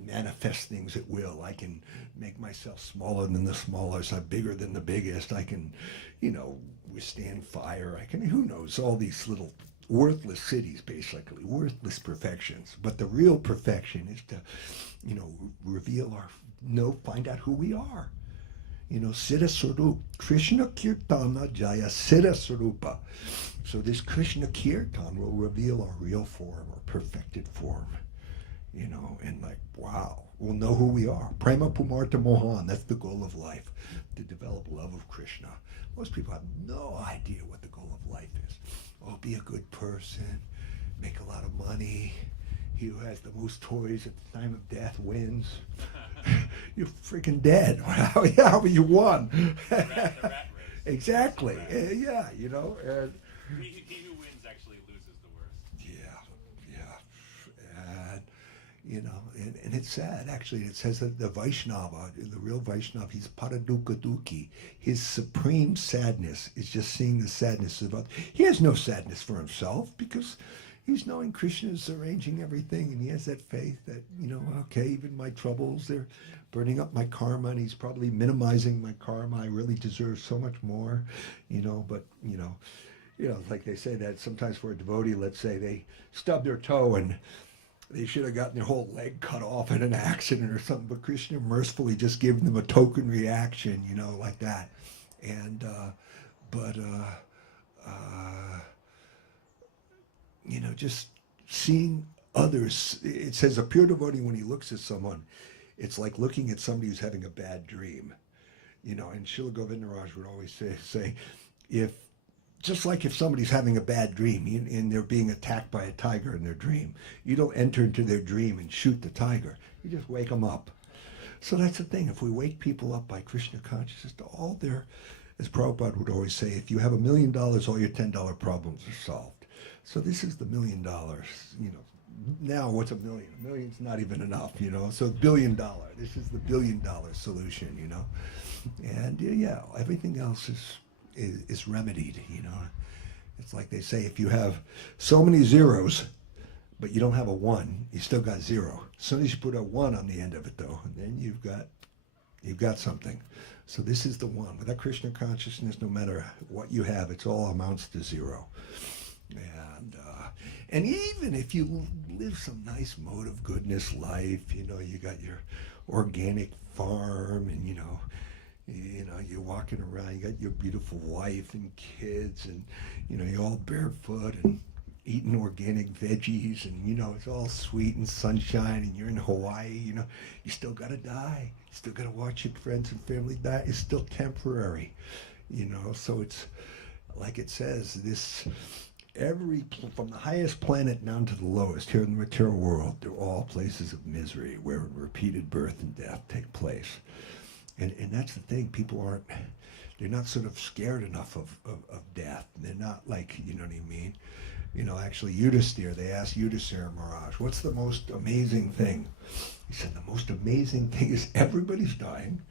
manifest things at will. I can make myself smaller than the smallest. I'm bigger than the biggest. I can, withstand fire. I can, who knows, all these little worthless cities, basically, worthless perfections. But the real perfection is to, reveal find out who we are. Siddha Swarup, Krishna Kirtana Jaya Siddha Swarupa. So this Krishna Kirtan will reveal our real form, our perfected form, and like, wow, we'll know who we are. Prema Pumarta Mohan, that's the goal of life, to develop love of Krishna. Most people have no idea what the goal of life is. Oh, be a good person, make a lot of money. He who has the most toys at the time of death wins. You're freaking dead. How you won? The rat race. Exactly. Rat. Yeah, And, he who wins actually loses the worst. And it's sad, actually. It says that the Vaishnava, the real Vaishnava, he's Paradukkha Dukhi. His supreme sadness is just seeing the sadness of others. He has no sadness for himself because he's knowing Krishna is arranging everything, and he has that faith that, okay, even my troubles, they're burning up my karma, and he's probably minimizing my karma. I really deserve so much more, but, like they say that sometimes for a devotee, let's say they stub their toe and they should have gotten their whole leg cut off in an accident or something, but Krishna mercifully just gave them a token reaction, like that. And, just seeing others. It says a pure devotee, when he looks at someone, it's like looking at somebody who's having a bad dream. And Sri Govinda Maharaj would always say, just like if somebody's having a bad dream and they're being attacked by a tiger in their dream, you don't enter into their dream and shoot the tiger. You just wake them up. So that's the thing. If we wake people up by Krishna consciousness to all their, as Prabhupada would always say, if you have $1 million, all your $10 problems are solved. So this is the $1 million, Now what's a million? A million's not even enough, So $1 billion. This is the $1 billion solution, And everything else is remedied, It's like they say, if you have so many zeros, but you don't have a 1, you still got 0. As soon as you put a 1 on the end of it, though, then you've got something. So this is the one. Without Krishna consciousness, no matter what you have, it all amounts to 0. And even if you live some nice mode of goodness life, you got your organic farm, and you're walking around, you got your beautiful wife and kids, and you're all barefoot and eating organic veggies, and it's all sweet and sunshine, and you're in Hawaii, you still gotta die. You still gotta watch your friends and family die. It's still temporary, So it's like it says, this from the highest planet down to the lowest here in the material world, they're all places of misery where repeated birth and death take place. And that's the thing, people aren't, they're not sort of scared enough of death. They're not like, you know what I mean? You know, actually, Yudhisthira, they asked Yudhisthira Maharaj, what's the most amazing thing? He said, the most amazing thing is everybody's dying.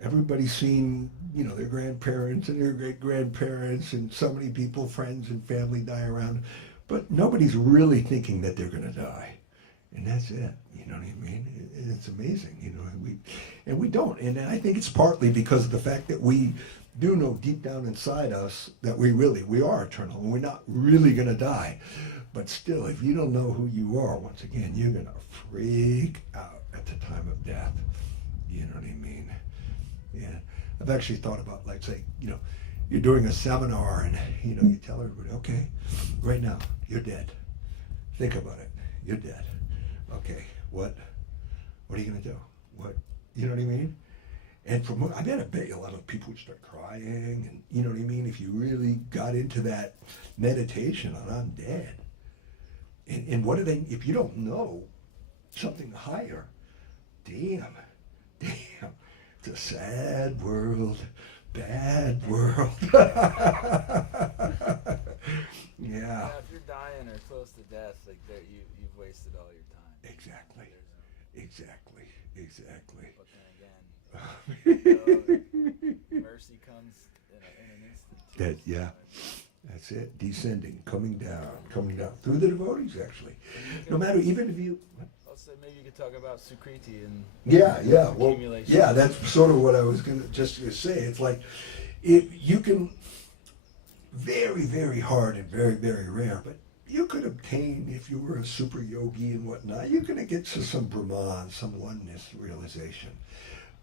Everybody's seen, you know, their grandparents and their great-grandparents and so many people, friends and family die around. But nobody's really thinking that they're going to die. And that's it. You know what I mean? It's amazing, you know. We don't. And I think it's partly because of the fact that we do know deep down inside us that we are eternal and we're not really going to die. But still, if you don't know who you are, once again, you're going to freak out at the time of death. You know what I mean? Yeah. I've actually thought about, like, say, you know, you're doing a seminar and, you know, you tell everybody, okay, right now, you're dead. Think about it. You're dead. Okay, what are you going to do? What, you know what I mean? And I bet you a lot of people would start crying, and you know what I mean? If you really got into that meditation on I'm dead. And what do they, if you don't know something higher, damn, it's a sad world, bad world. Yeah. If you're dying or close to death, like that, you've wasted all your time. Exactly. But then again, mercy comes in an instant. That, yeah, that's it. Descending, coming down through the devotees. Actually, no matter, even if you. Also, maybe you could talk about Sukriti and Yeah. Well, accumulation. yeah, that's sort of what I was gonna say. It's like, if you can, very, very hard and very, very rare, but you could obtain, if you were a super yogi and whatnot, you're going to get to some Brahman, some oneness realization.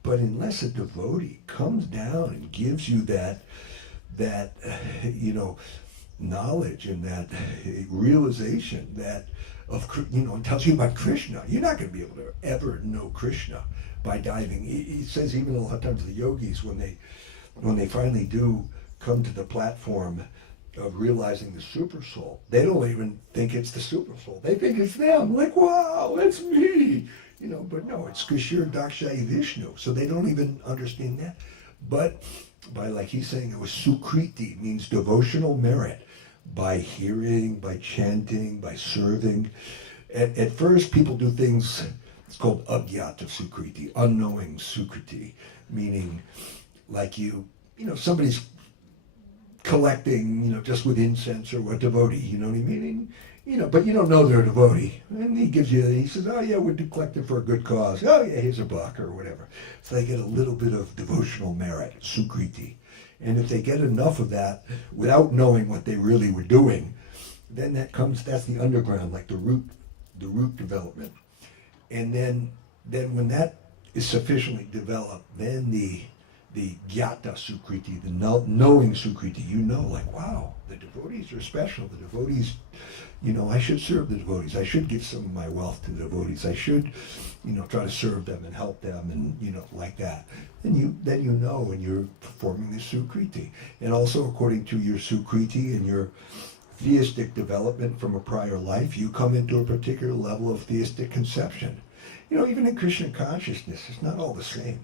But unless a devotee comes down and gives you that you know, knowledge and that realization that you know, and tells you about Krishna, you're not going to be able to ever know Krishna by diving. He says even a lot of times the yogis, when they finally do come to the platform of realizing the super soul, they don't even think it's the super soul. They think it's them. Like, wow, it's me. You know, but no, it's Kishore Dakshayi Vishnu. So they don't even understand that. But by, like he's saying, it was Sukriti, means devotional merit, by hearing, by chanting, by serving. At first, people do things, it's called Agyata Sukriti, unknowing Sukriti, meaning like you know, somebody's collecting, you know, just with incense or a devotee, you know what I mean? And, you know, but you don't know they're a devotee. And he says, oh yeah, we're collecting for a good cause. Oh yeah, here's a buck or whatever. So they get a little bit of devotional merit, Sukriti. And if they get enough of that without knowing what they really were doing, then that's the underground, like the root development. And then when that is sufficiently developed, then the Gyata Sukriti, the knowing Sukriti, you know, like, wow, the devotees are special. The devotees, you know, I should serve the devotees. I should give some of my wealth to the devotees. I should, you know, try to serve them and help them and, you know, like that. And then you know when you're performing the Sukriti. And also according to your Sukriti and your theistic development from a prior life, you come into a particular level of theistic conception. You know, even in Krishna consciousness, it's not all the same.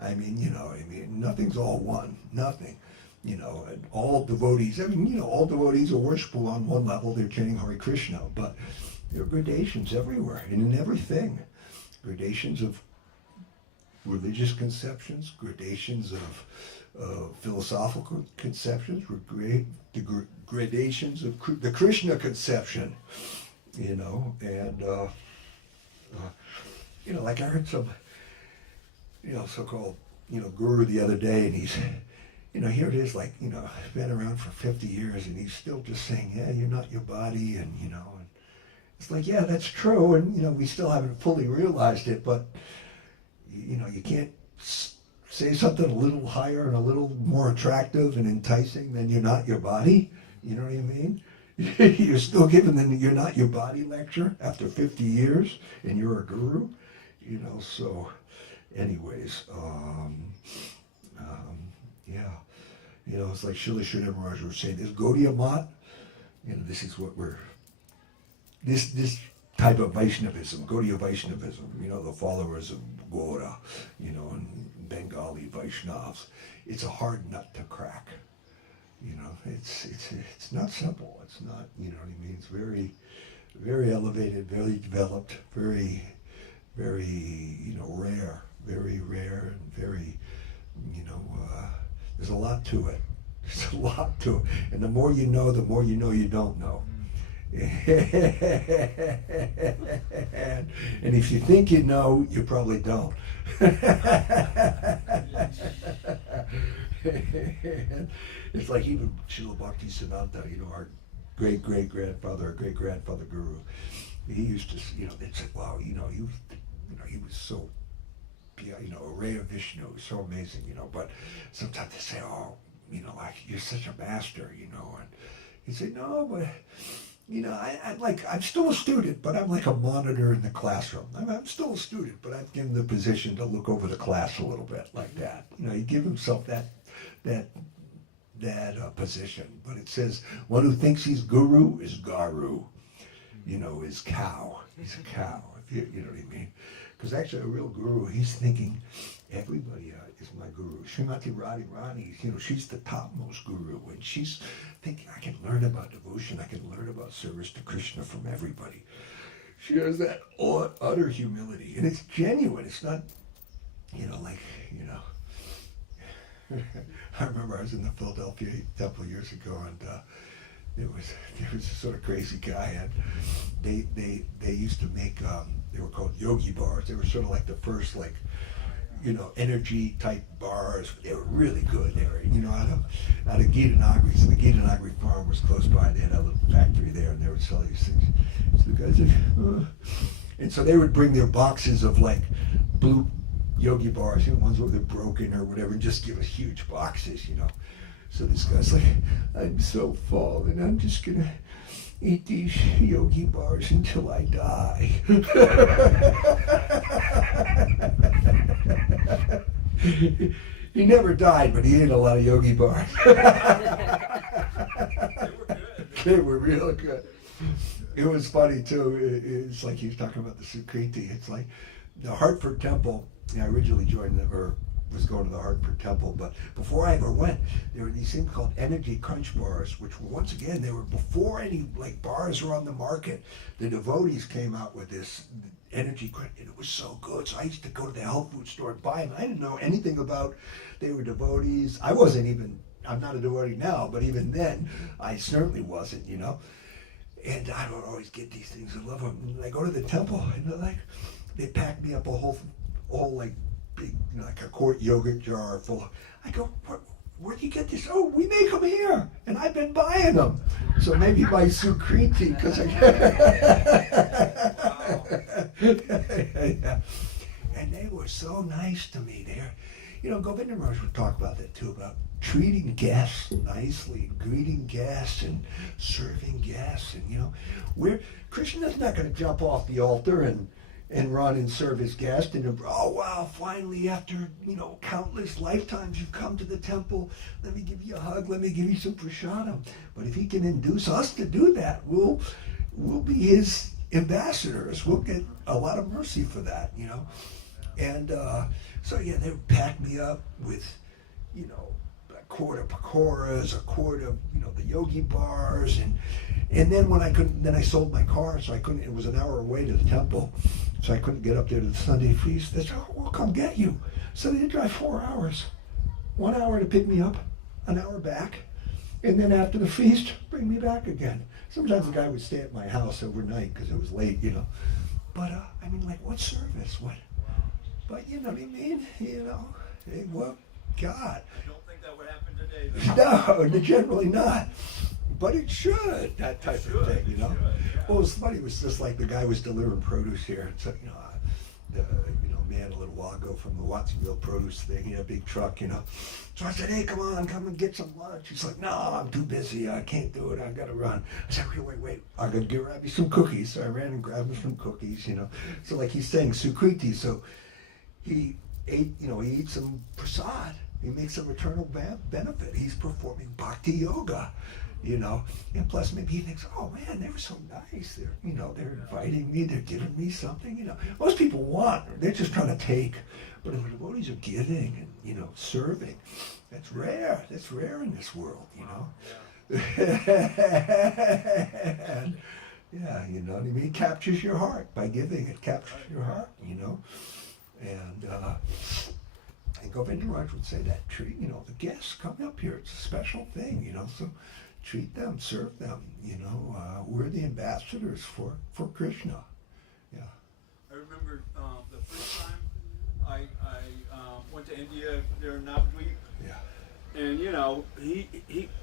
I mean, you know, nothing's all one, nothing. You know, and all devotees, all devotees are worshipful on one level, they're chanting Hare Krishna, but there are gradations everywhere and in everything. Gradations of religious conceptions, gradations of philosophical conceptions, gradations of the Krishna conception, you know, and, you know, like I heard some, you know, so-called, you know, guru the other day, and he's, you know, here it is, like, you know, been around for 50 years, and he's still just saying, yeah, you're not your body, and, you know, and it's like, yeah, that's true, and, you know, we still haven't fully realized it, but, you know, you can't say something a little higher and a little more attractive and enticing than you're not your body, you know what I mean? You're still giving the you're not your body lecture after 50 years, and you're a guru, you know, so... Anyways, yeah, you know, it's like Srila Sridhar Maharaj was saying, this Gaudiya Mat, You know, this is what we're, this type of Vaishnavism, Gaudiya Vaishnavism, you know, the followers of Gora, you know, and Bengali Vaishnavas, it's a hard nut to crack. You know, it's not simple. It's not, you know what I mean? It's very, very elevated, very developed, very, you know, rare, very rare, and very, you know, there's a lot to it. There's a lot to it. And the more you know you don't know. And if you think you know, you probably don't. It's like even Srila Bhaktisiddhanta, you know, our great-great-grandfather, our great-grandfather guru, he used to, you know, they'd say, wow, you know, he was so, you know, a ray of Vishnu, so amazing, you know, but sometimes they say, oh, you know, like, you're such a master, you know, and he'd say, no, but, you know, I'm still a student, but I'm like a monitor in the classroom. I'm still a student, but I've given the position to look over the class a little bit, like that. You know, he give himself that position. But it says, one who thinks he's guru is garu. You know, is cow. He's a cow. You know what I mean? Because actually, a real guru, he's thinking, everybody is my guru. Srimati Radharani, you know, she's the topmost guru, and she's thinking, I can learn about devotion, I can learn about service to Krishna from everybody. She has that utter humility, and it's genuine. It's not, you know, like, you know. I remember I was in the Philadelphia temple years ago, and there was this sort of crazy guy, and they used to make they were called yogi bars. They were sort of like the first, like, you know, energy type bars. They were really good. They were, you know, out of Gita Nagari. So the Gita Nagari farm was close by. They had a little factory there, and they would sell these things. So the guy said, and so they would bring their boxes of like blue yogi bars, you know, ones where they're broken or whatever, and just give us huge boxes, you know. So this guy's like, I'm so full, and I'm just gonna eat these yogi bars until I die. He never died, but he ate a lot of yogi bars. They were good. They were real good. It was funny too. It's like he was talking about the Sukriti. It's like the Hartford Temple. I originally joined was going to the Hartford Temple, but before I ever went, there were these things called energy crunch bars, which were, once again, they were before any like bars were on the market. The devotees came out with this energy crunch, and it was so good. So I used to go to the health food store and buy them. I didn't know anything about, they were devotees. I'm not a devotee now, but even then, I certainly wasn't, you know. And I would always get these things. I love them. And I go to the temple, and they're like, they pack me up a whole like big, you know, like a quart yogurt jar full of, I go, where do you get this? Oh, we make them here, and I've been buying them. So maybe by Sukriti, because yeah. And they were so nice to me there. You know, Govinda Maharaj would talk about that too, about treating guests nicely, greeting guests and serving guests, and you know, Krishna's not going to jump off the altar and run and serve his guest, and oh wow, finally after, you know, countless lifetimes you've come to the temple, let me give you a hug, let me give you some prasadam. But if he can induce us to do that, we'll be his ambassadors. We'll get a lot of mercy for that, you know. And so yeah, they would pack me up with, you know, a quart of pakoras, a quart of, you know, the yogi bars, and then when I sold my car, so I couldn't, it was an hour away to the temple, so I couldn't get up there to the Sunday feast. They said, oh, we'll come get you. So they drive 4 hours. 1 hour to pick me up, an hour back, and then after the feast, bring me back again. Sometimes the guy would stay at my house overnight because it was late, you know. But, I mean, like, what service? What? But, you know what I mean? You know, hey, what? God. I don't think that would happen today. No, generally not. But it should, that type of thing, you know. Yeah. Well, it was funny. It was just like the guy was delivering produce here. And so, you know, man a little while ago from the Watsonville produce thing. He had a big truck, you know. So I said, hey, come and get some lunch. He's like, no, I'm too busy. I can't do it. I got to run. I said, wait. I'm going to grab you some cookies. So I ran and grabbed him some cookies, you know. So like he's saying Sukriti. So he ate, you know, he ate some prasad. He makes a maternal benefit. He's performing bhakti yoga, you know. And plus maybe he thinks, oh man, they were so nice. They're, you know, they're inviting me, they're giving me something, you know. Most people want, they're just trying to take. But if the devotees are giving and, you know, serving, that's rare. That's rare in this world, you know. And, yeah, you know what I mean? It captures your heart by giving. It captures your heart, you know. And Govinda Maharaj would say that, treat, you know, the guests come up here. It's a special thing, you know. So treat them, serve them, you know. We're the ambassadors for Krishna. Yeah. I remember the first time I went to India there in Navadvip. Yeah. And you know, he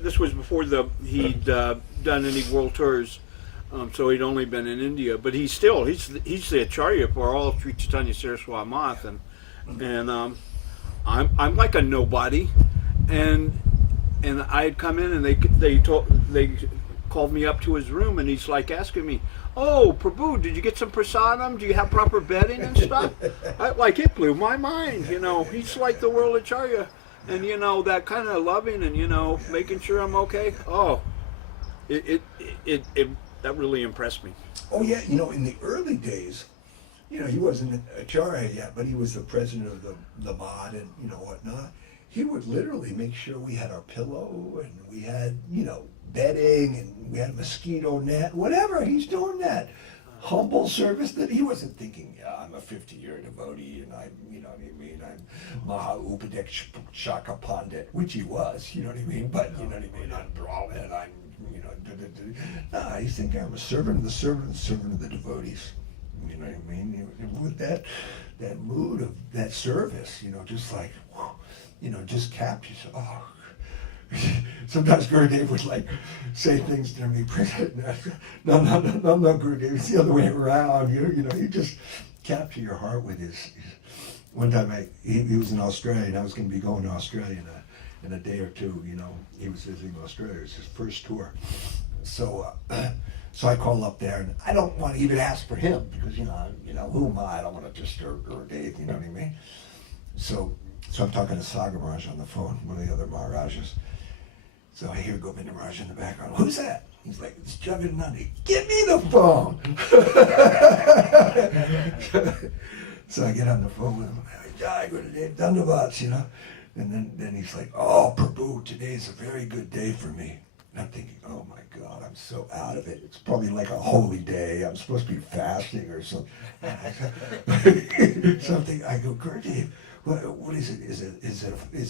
this was before he'd done any world tours, so he'd only been in India. But he's the acharya for all Sri Chaitanya Saraswat Math, and I'm like a nobody, and I'd come in and they called me up to his room, and he's like asking me, "Oh, Prabhu, did you get some prasadam? Do you have proper bedding and stuff?" It blew my mind. You know, he's like the world acharya. And you know, that kind of loving and, you know, making sure I'm okay. Oh, it that really impressed me. Oh yeah, you know, in the early days, you know, he wasn't an acharya yet, but he was the president of the mod and, you know, whatnot. He would literally make sure we had our pillow and we had, you know, bedding and we had a mosquito net, whatever. He's doing that humble service that he wasn't thinking, yeah, I'm a 50-year devotee and I'm, you know what I mean, I'm Maha Upadekshaka Pandit, which he was, you know what I mean, but you know what I mean, I'm Brahmin, I'm, you know, nah, he's thinking I'm a servant of the servant of the devotees, you know what I mean, with that mood of that service, you know, just like, you know, just captures, oh. Sometimes Gurudev would like say things to me. No, Gurudev, it's the other way around. You know, he just capture your heart with his. One time he was in Australia, and I was going to be going to Australia in a day or two. You know, he was visiting Australia. It was his first tour. So I call up there, and I don't want to even ask for him because you know who am I? I don't want to disturb Gurudev. You know what I mean? So I'm talking to Sagar Maharaj on the phone, one of the other Maharajas. So I hear Govinda Maharaj in the background. Who's that? He's like, it's Jagadananda. Give me the phone. So I get on the phone with him. Jai Gurudev, Dandavats, you know. And then he's like, oh, Prabhu, today's a very good day for me. And I'm thinking, oh my God, I'm so out of it. It's probably like a holy day. I'm supposed to be fasting or something. Something. I go, Gurudev, what is it? Is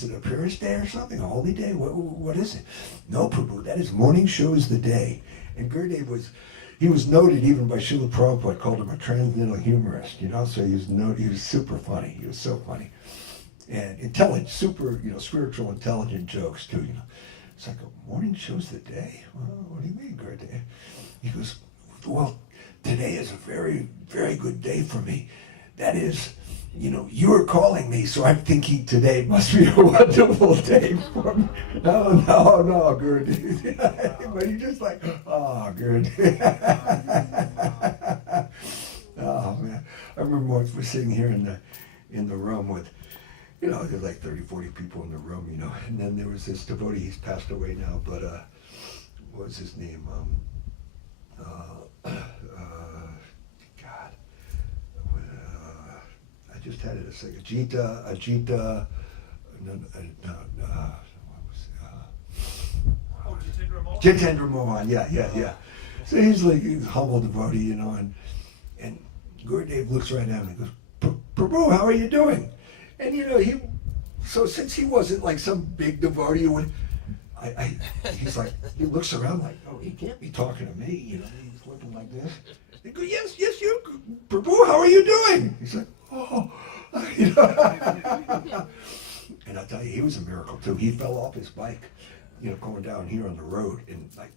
it a Purus day or something? A holy day? What is it? No, Prabhu, that is morning shows the day. And Gurudev was noted even by Srila Prabhupada, called him a transcendental humorist, you know, so he was super funny. He was so funny. And intelligent, super, you know, spiritual, intelligent jokes too, you know. It's like, morning shows the day? Well, what do you mean, Gurudev? He goes, well, today is a very, very good day for me. That is, you know, you're calling me, so I'm thinking today must be a wonderful day for me. No, Gurudev. But he's just like, oh, Gurudev. Oh, man. I remember once we're sitting here in the room with, you know, there's like 30, 40 people in the room, you know, and then there was this devotee, he's passed away now, but what was his name? I just had it a second. Ajita, Jitendra Mohan, yeah. So he's like a humble devotee, you know, and Gurudev looks right at him and goes, Prabhu, how are you doing? And you know, so since he wasn't like some big devotee, he's like, he looks around like, oh, he can't be talking to me, you know, he's looking like this. He goes, yes, you, Prabhu, how are you doing? He's like, oh, you know. And I'll tell you, he was a miracle too. He fell off his bike, you know, going down here on the road, and like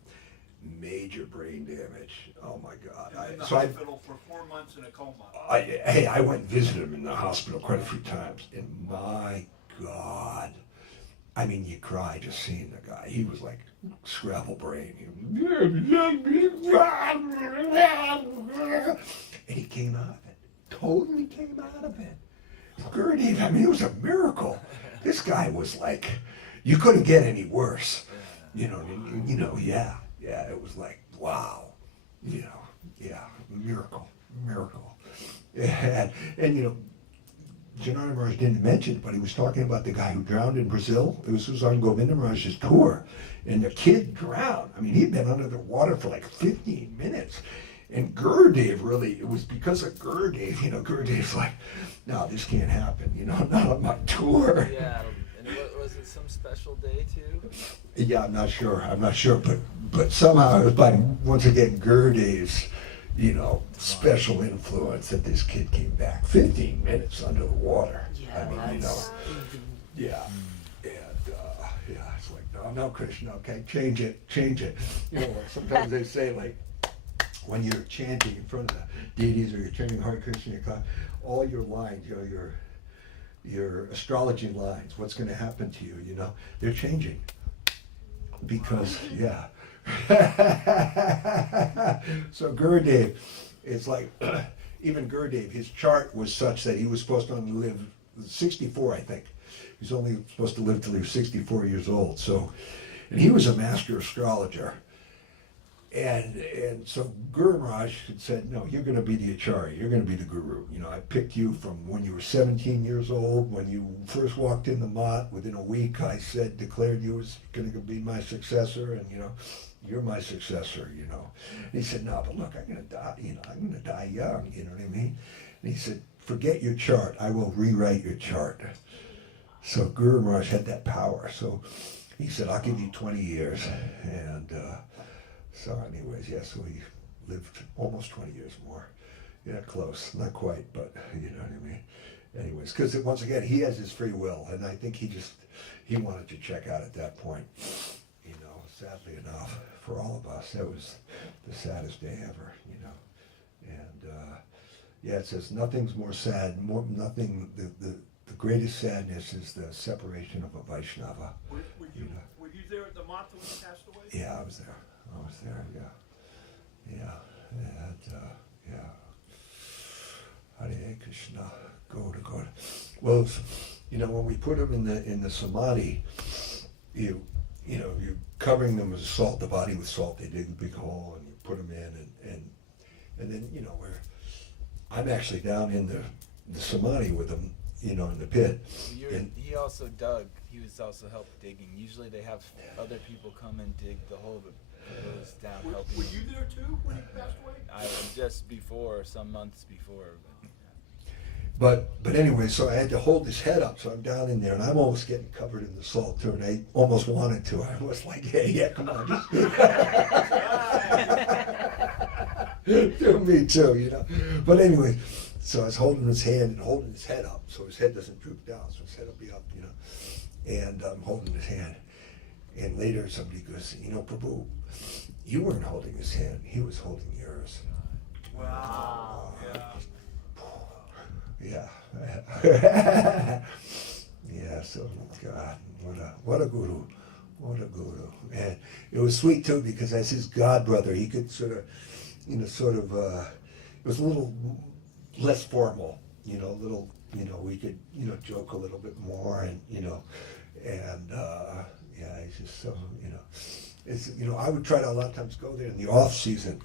major brain damage. Oh my God! In the hospital for 4 months in a coma. I went and visited him in the hospital quite a few times, and my God, I mean, you cry just seeing the guy. He was like Scrabble brain. And he came out of it. Totally came out of it. Gurudev, I mean, it was a miracle. This guy was like, you couldn't get any worse. You know, yeah, it was like, wow, miracle. And Jagadananda Maharaj didn't mention it, but he was talking about the guy who drowned in Brazil. It was on Govinda Maharaj's tour, and the kid drowned. I mean, he'd been under the water for like 15 minutes. And Gurudev really, it was because of Gurudev, Gurudev's like, no, this can't happen, not on my tour. Yeah, and was it some special day too? Yeah, I'm not sure, but somehow it was by, once again, Gurudev's, special influence that this kid came back 15 minutes under the water. Yeah, I mean, that's- yeah. And, it's like, no, Krishna, okay, change it. Sometimes they say, like, when you're chanting in front of the deities or you're chanting Hare Krishna, all your lines, your astrology lines, what's going to happen to you, they're changing. Because, yeah. So Gurudev, it's like, even Gurudev, his chart was such that he was supposed to only live 64, I think. He was only supposed to live till he was 64 years old. So, and he was a master astrologer. And so Guru Maharaj had said, no, you're going to be the Acharya, you're going to be the Guru. I picked you from when you were 17 years old, when you first walked in the mat. Within a week, I declared you was going to be my successor, and you're my successor. And he said, no, but look, I'm going to die. I'm going to die young. You know what I mean? And he said, forget your chart. I will rewrite your chart. So Guru Maharaj had that power. So he said, I'll give you 20 years, and. So anyways, so he lived almost 20 years more. Yeah, close. Not quite, but you know what I mean. Anyways, because once again, he has his free will, and I think he wanted to check out at that point. Sadly enough, for all of us, that was the saddest day ever, And it says nothing's more sad, the greatest sadness is the separation of a Vaishnava. Were you there at the Mata when he passed away? Yeah, I was there, Hare Krishna, go to God. Well, when we put them in the samadhi, you're covering them with salt, the body with salt. They dig a big hole and you put them in, and then where I'm actually down in the samadhi with them, in the pit. He also dug. He was also help digging. Usually they have other people come and dig the hole, but he goes down helping. Were you there too when he passed away? I was just before, some months before. But anyway, so I had to hold his head up, so I'm down in there, and I'm almost getting covered in the salt too, and I almost wanted to. I was like, yeah, come on, just do me too, But anyway, so I was holding his hand and holding his head up, so his head doesn't droop down, so his head will be up, And I'm holding his hand. And later somebody goes, Prabhu, you weren't holding his hand, he was holding yours. Wow. Yeah. So God, what a guru. And it was sweet too, because as his god brother, he could sort of, it was a little less formal, we could, joke a little bit more, and, he's just so, it's, I would try to a lot of times go there in the off season,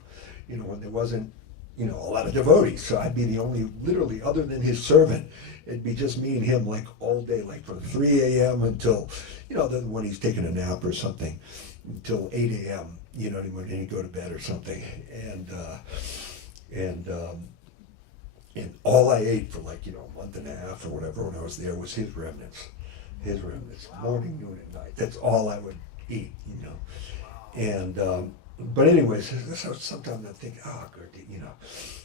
when there wasn't, a lot of devotees. So I'd be the only, literally, other than his servant, it'd be just me and him, like all day, like from 3 a.m. until, then when he's taking a nap or something, until 8 a.m., when he'd go to bed or something. And all I ate for like, a month and a half or whatever when I was there was his remnants, morning, noon, and night. That's all I would eat, And, but anyways, so sometimes I think, good,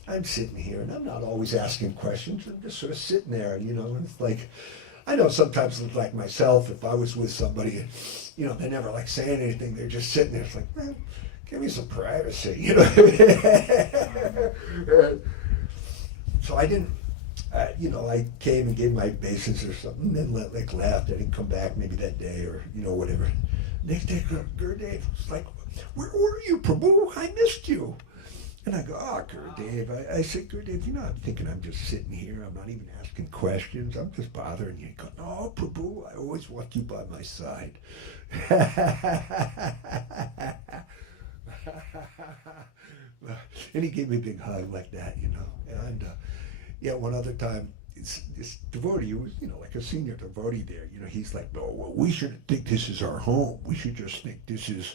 I'm sitting here and I'm not always asking questions. I'm just sort of sitting there, and it's like, I know sometimes it's like myself, if I was with somebody, they never like saying anything, they're just sitting there, it's like, man, give me some privacy, So I didn't, I came and gave my obeisance or something, and then laughed. I didn't come back maybe that day or, whatever. Next day, Gurudev was like, where were you, Prabhu? I missed you. And I go, oh, Gurudev. I said, Gurudev, you know, I'm thinking I'm just sitting here. I'm not even asking questions. I'm just bothering you. He goes, no, Prabhu, I always want you by my side. And he gave me a big hug like that, you know. And yeah, one other time, this devotee who was, you know, like a senior devotee there, you know, he's like, no, well, we shouldn't think this is our home. We should just think this is,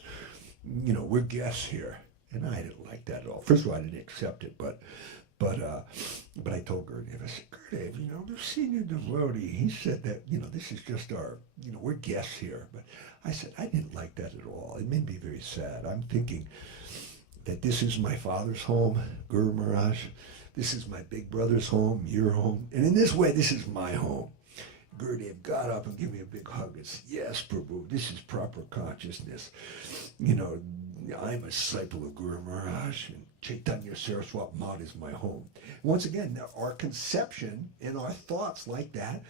you know, we're guests here. And I didn't like that at all. First of all, I didn't accept it, but I told Gurudev, I said, Gurudev, you know, the senior devotee, he said that, you know, this is just our, you know, we're guests here. But I said, I didn't like that at all. It made me very sad. I'm thinking that this is my father's home, Guru Maharaj. This is my big brother's home, your home. And in this way, this is my home. Gurudev got up and gave me a big hug and said, yes, Prabhu, this is proper consciousness. You know, I'm a disciple of Guru Maharaj, and Chaitanya Saraswat Mat is my home. Once again, our conception and our thoughts like that,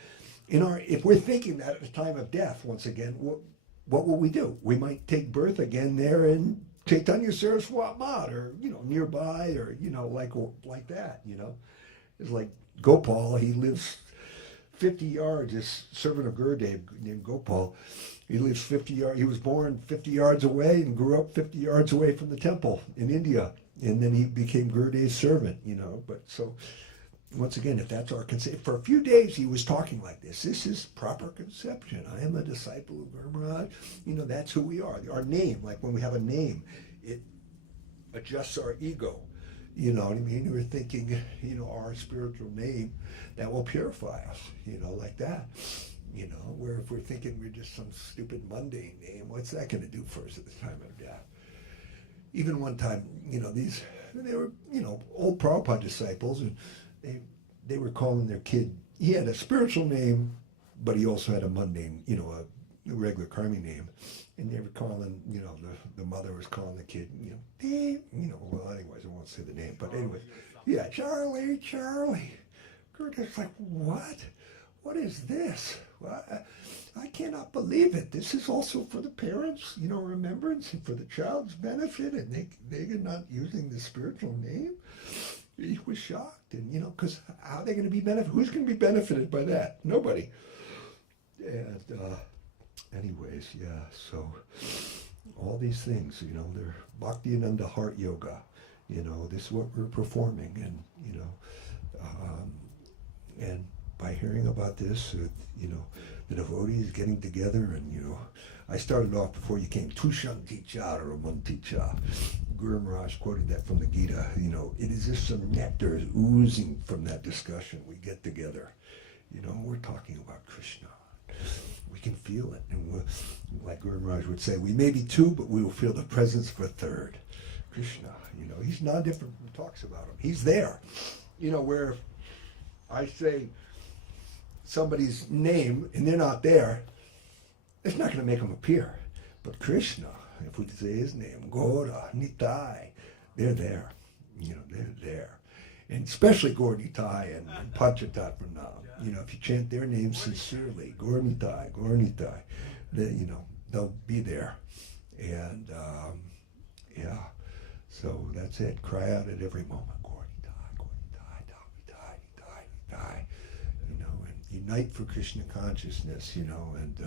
if we're thinking that at the time of death, once again, what will we do? We might take birth again there in Chaitanya Saraswat Mat, or, you know, nearby, or, you know, like that, you know. It's like Gopal, he lives 50 yards, this servant of Gurudev named Gopal, he lives 50 yards, he was born 50 yards away and grew up 50 yards away from the temple in India. And then he became Gurudev's servant, you know. But so, once again, if that's our conception, for a few days he was talking like this. This is proper conception. I am a disciple of Guru Maharaj. You know, that's who we are. Our name, like when we have a name, it adjusts our ego. You know what I mean? We're thinking, you know, our spiritual name, that will purify us, you know, like that. You know, where if we're thinking we're just some stupid mundane name, what's that going to do for us at the time of death? Even one time, you know, they were, you know, old Prabhupada disciples, and they were calling their kid, he had a spiritual name, but he also had a mundane, you know, a regular karmi name. And they were calling, you know, the mother was calling the kid, you know, Dave, you know, well, anyways, I won't say the name, but anyways, yeah, Charlie. Gurudev's like, what? What is this? Well, I cannot believe it. This is also for the parents, you know, remembrance and for the child's benefit, and they're not using the spiritual name. He was shocked, and, you know, because how are they going to be benefited? Who's going to be benefited by that? Nobody. And anyways, yeah, so all these things, you know, they're Bhakti-ananda heart yoga. You know, this is what we're performing, and, you know, and by hearing about this, you know, the devotees getting together, and, you know, I started off before you came, Tushanti cha Ramanti cha. Guru Maharaj quoted that from the Gita. You know, it is just some nectar oozing from that discussion. We get together, you know, we're talking about Krishna. We can feel it, and we'll, like Guru Maharaj would say, we may be two, but we will feel the presence of a third. Krishna, you know, he's non-different from who talks about him. He's there. You know, where I say somebody's name and they're not there, it's not going to make them appear. But Krishna, if we say his name, Gora, Nitai, they're there. You know, they're there. And especially Gaur Nitai and Panchatattva Nam. You know, if you chant their names sincerely, Gaur Nitai, you know, they'll be there. And yeah, so that's it. Cry out at every moment. Gaur Nitai. You know, and unite for Krishna consciousness, you know, and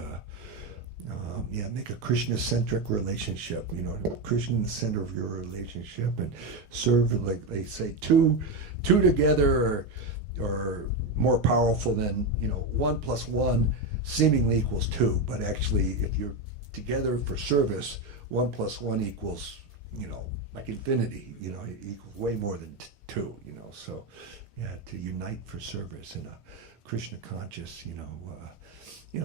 yeah, make a Krishna-centric relationship, you know, Krishna in the center of your relationship, and serve, like they say, two together are more powerful than, you know, 1 + 1 seemingly equals 2, but actually if you're together for service, 1 + 1 equals, you know, like infinity, you know, it equals way more than 2, you know, so yeah, to unite for service in a Krishna conscious, you know,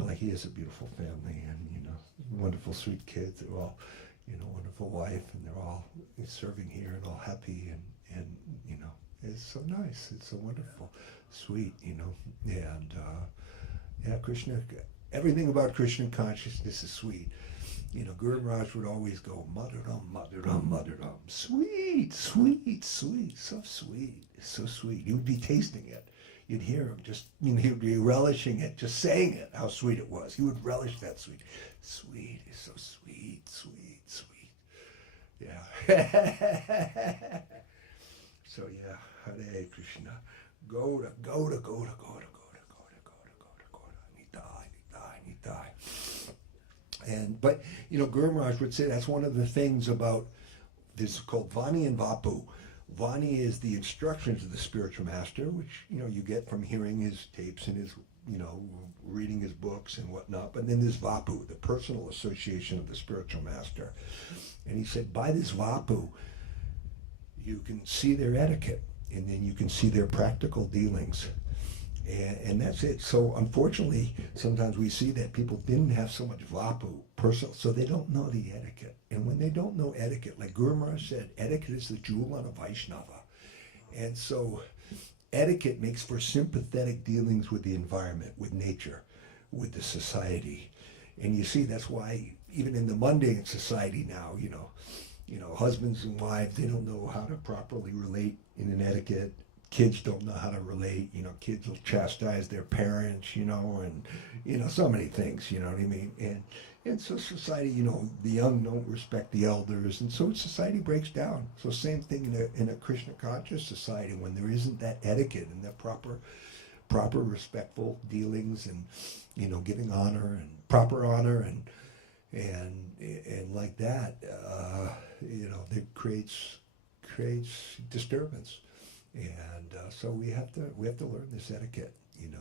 like he has a beautiful family, and, you know, wonderful sweet kids. They're all, you know, wonderful wife, and they're all serving here and all happy, and you know, it's so nice. It's so wonderful, sweet, you know, and yeah, Krishna. Everything about Krishna consciousness is sweet. You know, Guru Maharaj would always go, Madhuram, sweet, so sweet, it's so sweet. You would be tasting it. You'd hear him just, you know, he'd be relishing it, just saying it, how sweet it was. He would relish that sweet. Sweet, it's so sweet. Yeah. So yeah, Hare Krishna. Goda, Goda, Goda, Goda, Goda, Goda, Goda, Goda, Goda, Nitai, Nitai, Nitai. And but Guru Maharaj would say that's one of the things about this is called Vani and Vapu. Vani is the instructions of the spiritual master, which you get from hearing his tapes and his reading his books and whatnot. But then there's Vapu, the personal association of the spiritual master. And he said, by this Vapu, you can see their etiquette, and then you can see their practical dealings. And that's it. So unfortunately, sometimes we see that people didn't have so much Vapu, personal, so they don't know the etiquette. And when they don't know etiquette, like Guru Maharaj said, etiquette is the jewel on a Vaishnava. And so etiquette makes for sympathetic dealings with the environment, with nature, with the society. And you see, that's why even in the mundane society now, husbands and wives, they don't know how to properly relate in an etiquette. Kids don't know how to relate. Kids will chastise their parents, and so many things, you know what I mean? And so society, the young don't respect the elders, and so society breaks down. So same thing in a Krishna conscious society, when there isn't that etiquette and that proper respectful dealings, and giving honor and proper honor and like that, that creates disturbance. And so we have to learn this etiquette, and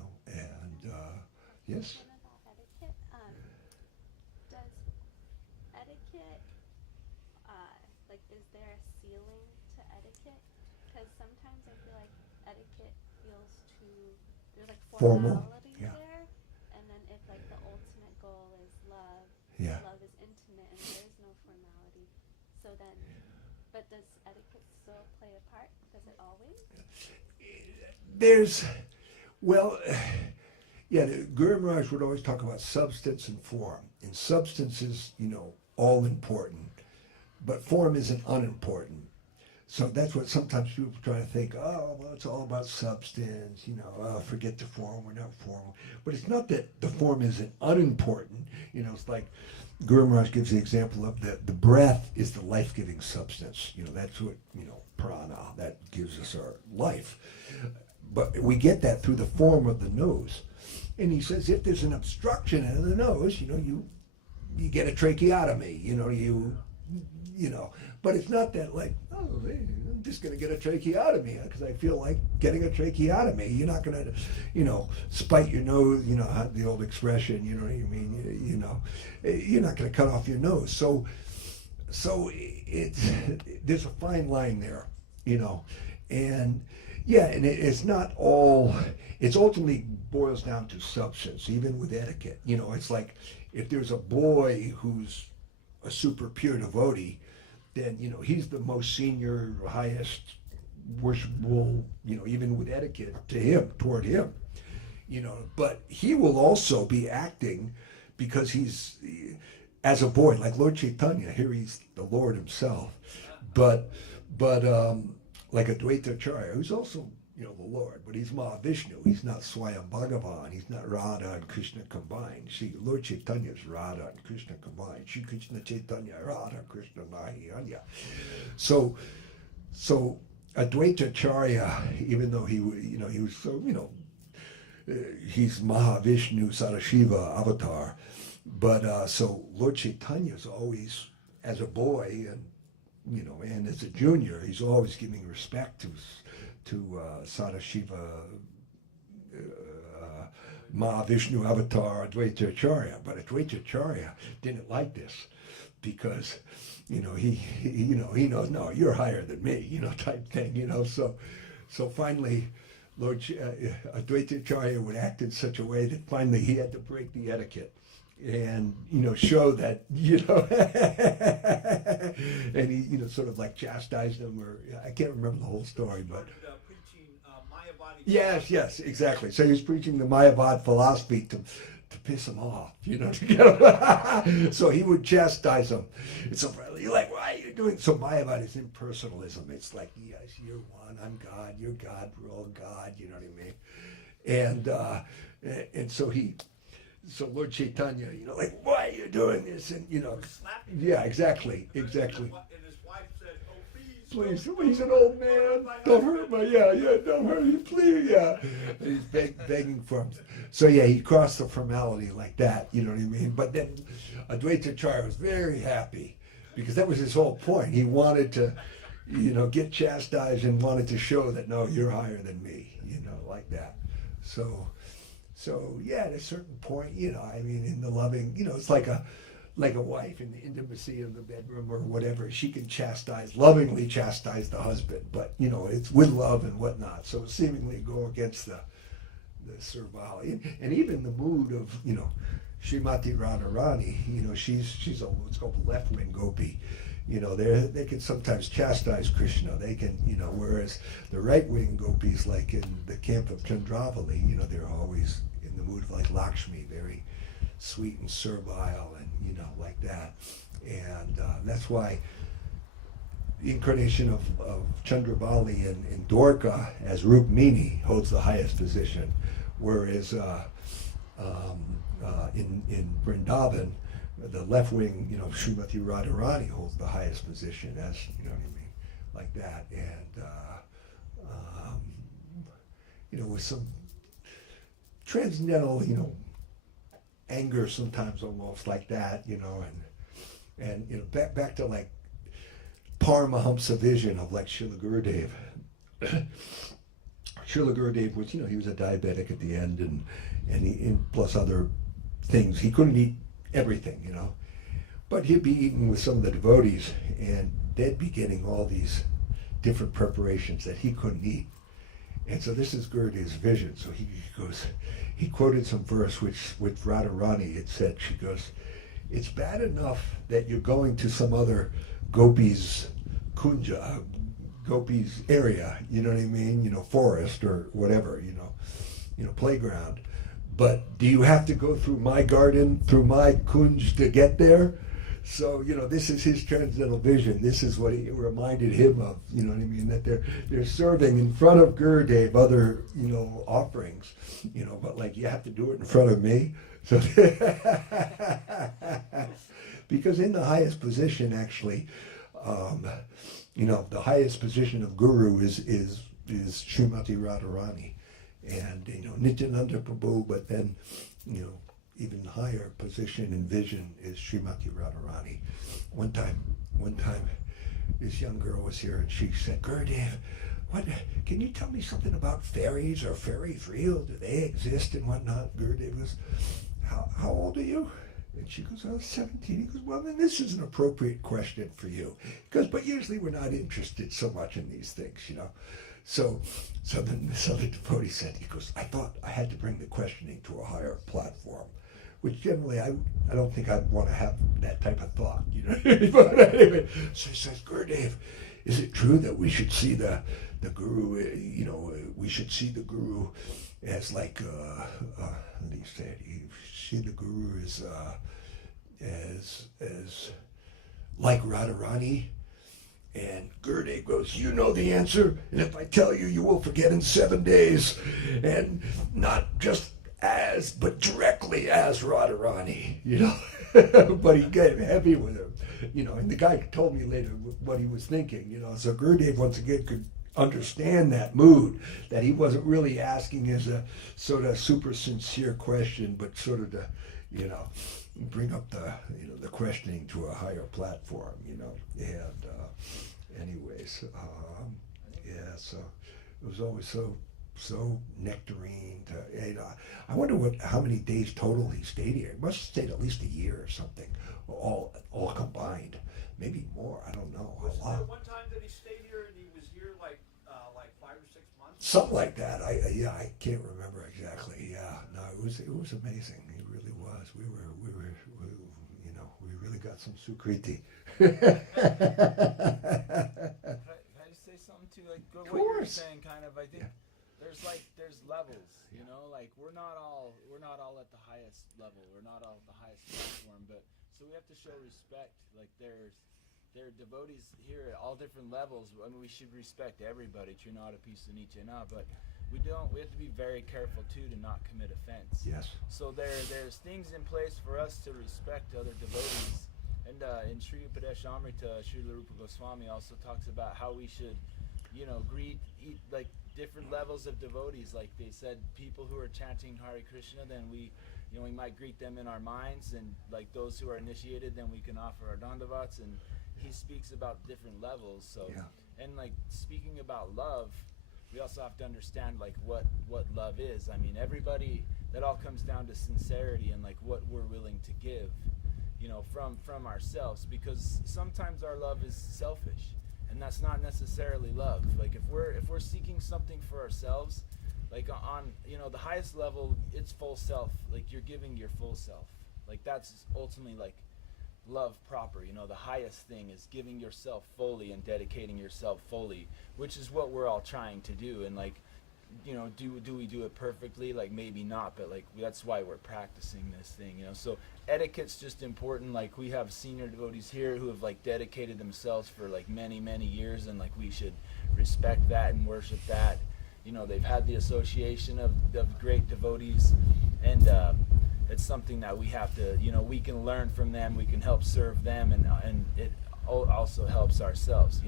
yes. About etiquette, does etiquette, is there a ceiling to etiquette? Because sometimes I feel like etiquette feels there's Formal, formality yeah. there, and then if the ultimate goal is love, Yeah. love is intimate and there is no formality. So then, but does etiquette still play a part? Does it always? The Guru Maharaj would always talk about substance and form. And substance is, all important, but form isn't unimportant. So that's what sometimes people try to think, it's all about substance, forget the form, we're not formal. But it's not that the form isn't unimportant. It's like Guru Maharaj gives the example of the breath is the life-giving substance. That's what, prana, that gives us our life. But we get that through the form of the nose. And he says if there's an obstruction in the nose, you get a tracheotomy, but it's not that I'm just going to get a tracheotomy because I feel like getting a tracheotomy. You're not going to, spite your nose, the old expression, you know what I mean? You're not going to cut off your nose. So there's a fine line there, and it's not all, it's ultimately boils down to substance, even with etiquette. It's like if there's a boy who's a super pure devotee, then, he's the most senior, highest, worshipful, even with etiquette toward him, but he will also be acting because he's, as a boy, like Lord Chaitanya, here he's the Lord himself, but like a Dvaitacharya, who's also, the Lord, but he's Mahavishnu. He's not Swayam Bhagavan. He's not Radha and Krishna combined. See, Lord Chaitanya is Radha and Krishna combined. Shri Krishna Chaitanya, Radha, Krishna, Mahayanya. So Advaitacharya, even though he was so, he's Mahavishnu, Sadashiva avatar, but so Lord Chaitanya is always, as a boy and and as a junior, he's always giving respect to Sadashiva, Mahavishnu avatar, Advaitacharya. But Advaitacharya didn't like this because, he knows, no, you're higher than me, type thing, So finally, Lord Advaitacharya would act in such a way that finally he had to break the etiquette and show that and he sort of like chastised him, or I can't remember the whole story, but yes, exactly. So he was preaching the Mayavad philosophy to piss him off, to get him. So he would chastise him. And so you're like, why are you doing? So Mayavad is impersonalism. It's like, yes, you're one, I'm God, you're God, we're all God. You know what I mean? And so Lord Chaitanya, like, why are you doing this? And slapping yeah, exactly. And his wife said, oh, please, please. He's an old man. Don't hurt me. Yeah, don't hurt me, please. Yeah. And he's begging for him. So yeah, he crossed the formality like that. You know what I mean? But then Advaitacharya was very happy because that was his whole point. He wanted to, get chastised and wanted to show that no, you're higher than me. Like that. So yeah, at a certain point, I mean, in the loving, it's like a wife in the intimacy of the bedroom or whatever. She can lovingly chastise the husband, but it's with love and whatnot. So seemingly go against the servile, and even the mood of Srimati Radharani. She's a what's called a left wing gopi. They can sometimes chastise Krishna. They can, whereas the right-wing gopis, like in the camp of Chandravali, they're always in the mood of like Lakshmi, very sweet and servile, and like that. And that's why the incarnation of Chandravali in Dwarka as Rukmini holds the highest position, whereas in Vrindavan, the left wing, Srimati Radharani holds the highest position, as what I mean, like that, and with some transcendental, anger sometimes, almost like that, and back to like Paramahamsa vision of like Srila Gurudev. Srila Gurudev was, he was a diabetic at the end, and plus other things. He couldn't eat everything, but he'd be eating with some of the devotees, and they'd be getting all these different preparations that he couldn't eat. And so this is Gurudev's vision. So he quoted some verse which with Radharani, it said, she goes, it's bad enough that you're going to some other gopis kunja, gopis area, you know what I mean, forest or whatever, playground. But do you have to go through my garden, through my kunj to get there? So, this is his transcendental vision. This is what he reminded him of, what I mean, that they're serving in front of Gurudev other, offerings, but like you have to do it in front of me. So because in the highest position, actually, the highest position of Guru is Srimati Radharani. And Nityananda Prabhu, but then even higher position and vision is Srimati Radharani. One time, this young girl was here and she said, Gurudev, can you tell me something about fairies? Are fairies real? Do they exist and whatnot? Gurudev was, how old are you? And she goes, I was 17. He goes, well, then this is an appropriate question for you. But usually we're not interested so much in these things, So then this other devotee said, he goes, I thought I had to bring the questioning to a higher platform, which generally I don't think I'd want to have that type of thought, But anyway, so he says, Gurudev, is it true that we should see the Guru, we should see the Guru as like, he said, you see the Guru as like Radharani? And Gurudev goes, you know the answer, and if I tell you, you will forget in 7 days. And not just as, but directly as Radharani, But he got heavy with him, and the guy told me later what he was thinking, So Gurudev, once again, could understand that mood, that he wasn't really asking as a sort of super sincere question, but sort of to, bring up the questioning to a higher platform, and anyways, so it was always so nectarine to, I wonder how many days total he stayed here. He must have stayed at least a year or something, all combined, maybe more, I don't know. Was there one time that he stayed here and he was here like 5 or 6 months? Something like that. I can't remember exactly. Yeah, no, it was amazing. It really was. We really got some sukriti. Can I just say something too? Like what you were saying, kind of. I think there's levels. Like we're not all at the highest level. We're not all at the highest platform. But so we have to show respect. Like there are devotees here at all different levels. I mean, we should respect everybody. Trinada Pisanichana, but we have to be very careful too to not commit offense. Yes. So there's things in place for us to respect other devotees, And in Sri Upadesh Amrita, Sri Rupa Goswami also talks about how we should, greet like different levels of devotees. Like they said, people who are chanting Hare Krishna, then we might greet them in our minds, and like those who are initiated, then we can offer our dandavats. And he speaks about different levels. So, and like speaking about love, we also have to understand like what love is. I mean, everybody, that all comes down to sincerity and like what we're willing to give, from ourselves, because sometimes our love is selfish, and that's not necessarily love. Like if we're seeking something for ourselves, like on the highest level, it's full self. Like you're giving your full self. Like that's ultimately like love proper. The highest thing is giving yourself fully and dedicating yourself fully, which is what we're all trying to do. And like, do we do it perfectly? Like maybe not, but like that's why we're practicing this thing. So etiquette's just important. Like we have senior devotees here who have like dedicated themselves for like many years, and like we should respect that and worship that. They've had the association of great devotees, and it's something that we have to, we can learn from them, we can help serve them, and it also helps ourselves,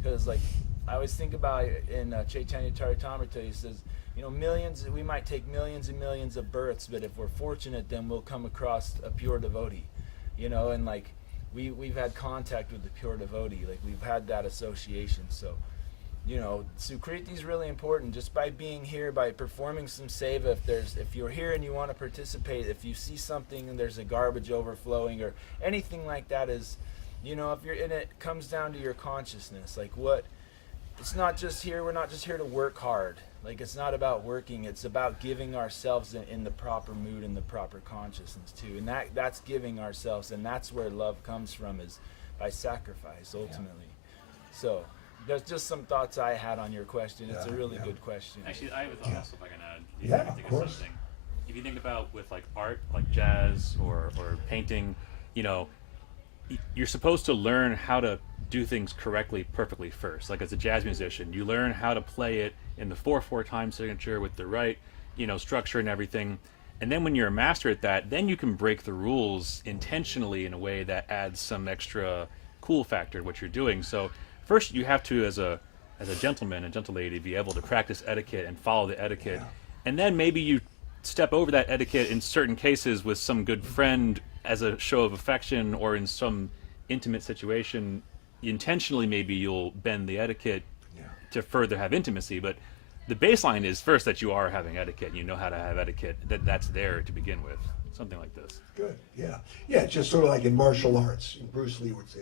because like I always think about in Chaitanya Charitamrita, he says, we might take millions and millions of births, but if we're fortunate, then we'll come across a pure devotee, and like we've had contact with the pure devotee, like we've had that association. So Sukriti is really important. Just by being here, by performing some seva, if you're here and you want to participate, if you see something and there's a garbage overflowing or anything like that, is if you're in it, comes down to your consciousness. Like it's not just here, we're not just here to work hard. Like it's not about working, it's about giving ourselves in the proper mood and the proper consciousness too. And that's giving ourselves, and that's where love comes from, is by sacrifice ultimately. So there's just some thoughts I had on your question. It's a really good question. Actually, I have a thought also, if I can add. Yeah, I can think of course. something. If you think about with like art, like jazz or painting, you're supposed to learn how to do things correctly, perfectly first. Like as a jazz musician, you learn how to play it in the 4/4 time signature with the right, structure and everything. And then when you're a master at that, then you can break the rules intentionally in a way that adds some extra cool factor to what you're doing. So first you have to, as a gentleman and gentle lady, be able to practice etiquette and follow the etiquette. And then maybe you step over that etiquette in certain cases with some good friend as a show of affection, or in some intimate situation, intentionally maybe you'll bend the etiquette to further have intimacy. But the baseline is first that you are having etiquette, you know how to have etiquette, that's there to begin with. Something like this. Good, yeah. Yeah, it's just sort of like in martial arts. And Bruce Lee would say,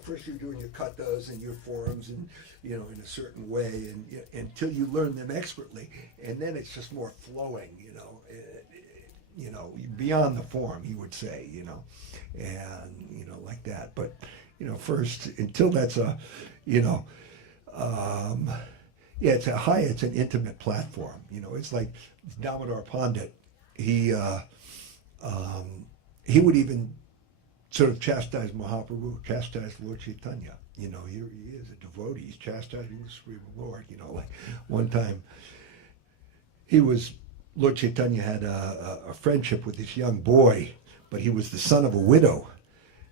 first you're doing your katas and your forms and, in a certain way, and until you learn them expertly. And then it's just more flowing, beyond the form, he would say, and, like that. But, first, until that's it's an intimate platform. It's like Damodar Pandit. He would even sort of chastise Mahaprabhu, chastise Lord Chaitanya. He is a devotee. He's chastising the Supreme Lord. Like one time, Lord Chaitanya had a friendship with this young boy, but he was the son of a widow.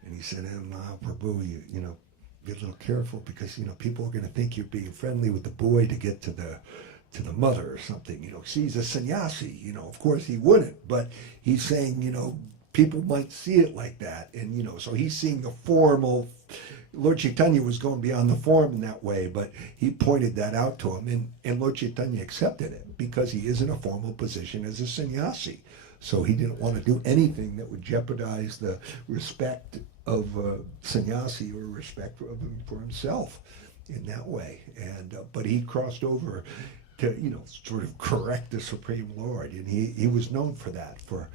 And he said, Mahaprabhu, you be a little careful, because, people are going to think you're being friendly with the boy to get to the mother or something. See, he's a sannyasi, of course he wouldn't, but he's saying, people might see it like that. And, so he's seeing the formal. Lord Chaitanya was going beyond the form in that way, but he pointed that out to him, and Lord Chaitanya accepted it because he is in a formal position as a sannyasi. So he didn't want to do anything that would jeopardize the respect of sannyasi or respect of him for himself in that way. And but he crossed over to sort of correct the Supreme Lord, and he was known for that, for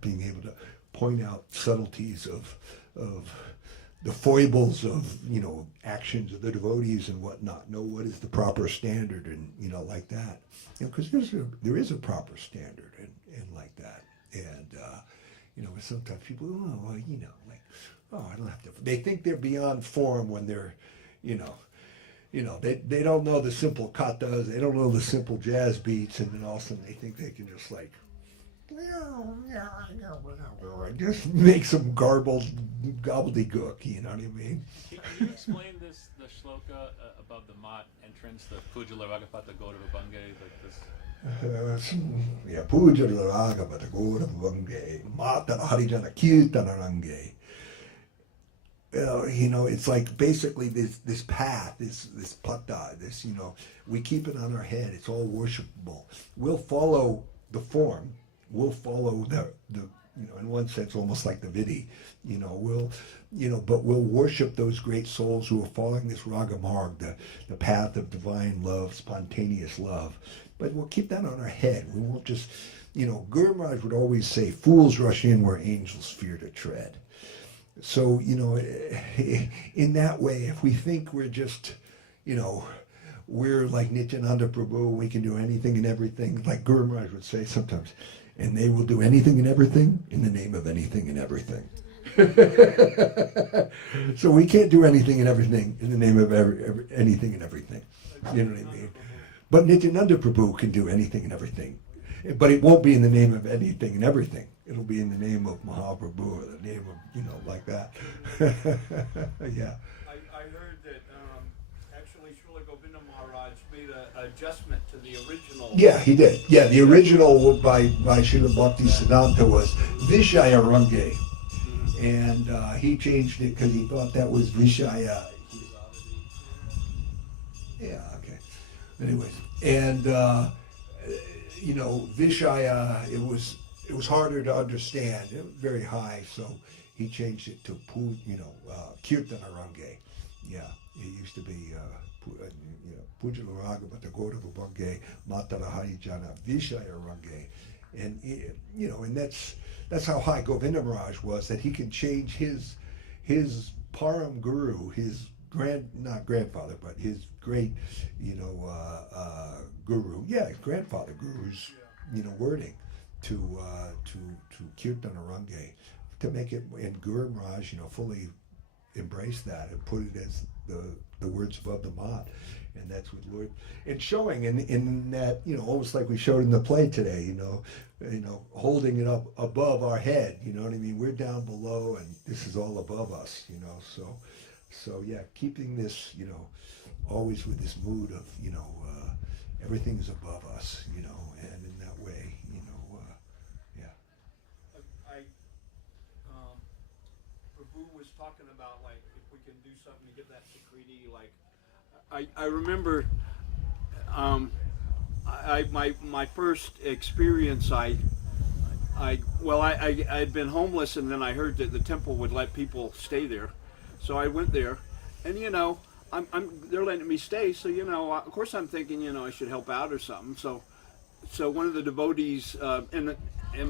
being able to point out subtleties of the foibles of actions of the devotees and whatnot. Know what is the proper standard, and like that. Because there is a proper standard and like that. And sometimes people, I don't have to. They think they're beyond form when they're, they don't know the simple katas, they don't know the simple jazz beats, and then all of a sudden they think they can just just make some garbled gobbledygook, you know what I mean? Can you explain the shloka above the mat entrance, the Pujala Ragapata Gaurava Bange, like this? Yeah, Puja Ragapata Gaurava Bange, Mata Harijana Kirtana Range. You know, it's like basically this path, this pata, this, you know, we keep it on our head. It's all worshipable. We'll follow the form. We'll follow the you know, in one sense, almost like the vidhi. You know, but we'll worship those great souls who are following this raga marg, the path of divine love, spontaneous love. But we'll keep that on our head. We won't just, you know, Guru Maharaj would always say, fools rush in where angels fear to tread. So, you know, in that way, if we think we're just, you know, we're like Nityananda Prabhu, we can do anything and everything, like Guru Maharaj would say sometimes, and they will do anything and everything in the name of anything and everything. So we can't do anything and everything in the name of anything and everything. You know what I mean? But Nityananda Prabhu can do anything and everything. But it won't be in the name of anything and everything. It'll be in the name of Mahaprabhu, or the name of, you know, like that. Yeah. I heard that actually Sri Govinda Maharaj made an adjustment to the original. Yeah, he did. Yeah, the original by Srila Bhakti Siddhanta was Vishaya Range. And he changed it because he thought that was Vishaya. Yeah, okay. Anyways, and, you know, Vishaya, it was harder to understand. It was very high, so he changed it to Kirtana Range. Yeah, it used to be Pujala Ragapata Gaurava Bange, Matara Harijana Vishaya Range. And you know, and that's how high Govinda Maharaj was, that he can change his Param Guru, his not grandfather, but his great, you know, guru, his grandfather guru's, you know, wording to Kirtana Range, to make it, and Guru Maharaj, you know, fully embrace that and put it as the words above the mat. And that's what Lord, and showing in that, you know, almost like we showed in the play today, you know, holding it up above our head, you know what I mean? We're down below and this is all above us, you know, so yeah, keeping this, you know, always with this mood of, you know, everything is above us, you know, and in that way, you know, yeah. Prabhu was talking about, like, if we can do something to get that Sakriti, like, I remember my first experience, I'd been homeless, and then I heard that the temple would let people stay there. So I went there, and, you know, they're letting me stay, so, you know, of course I'm thinking, you know, I should help out or something. So one of the devotees, and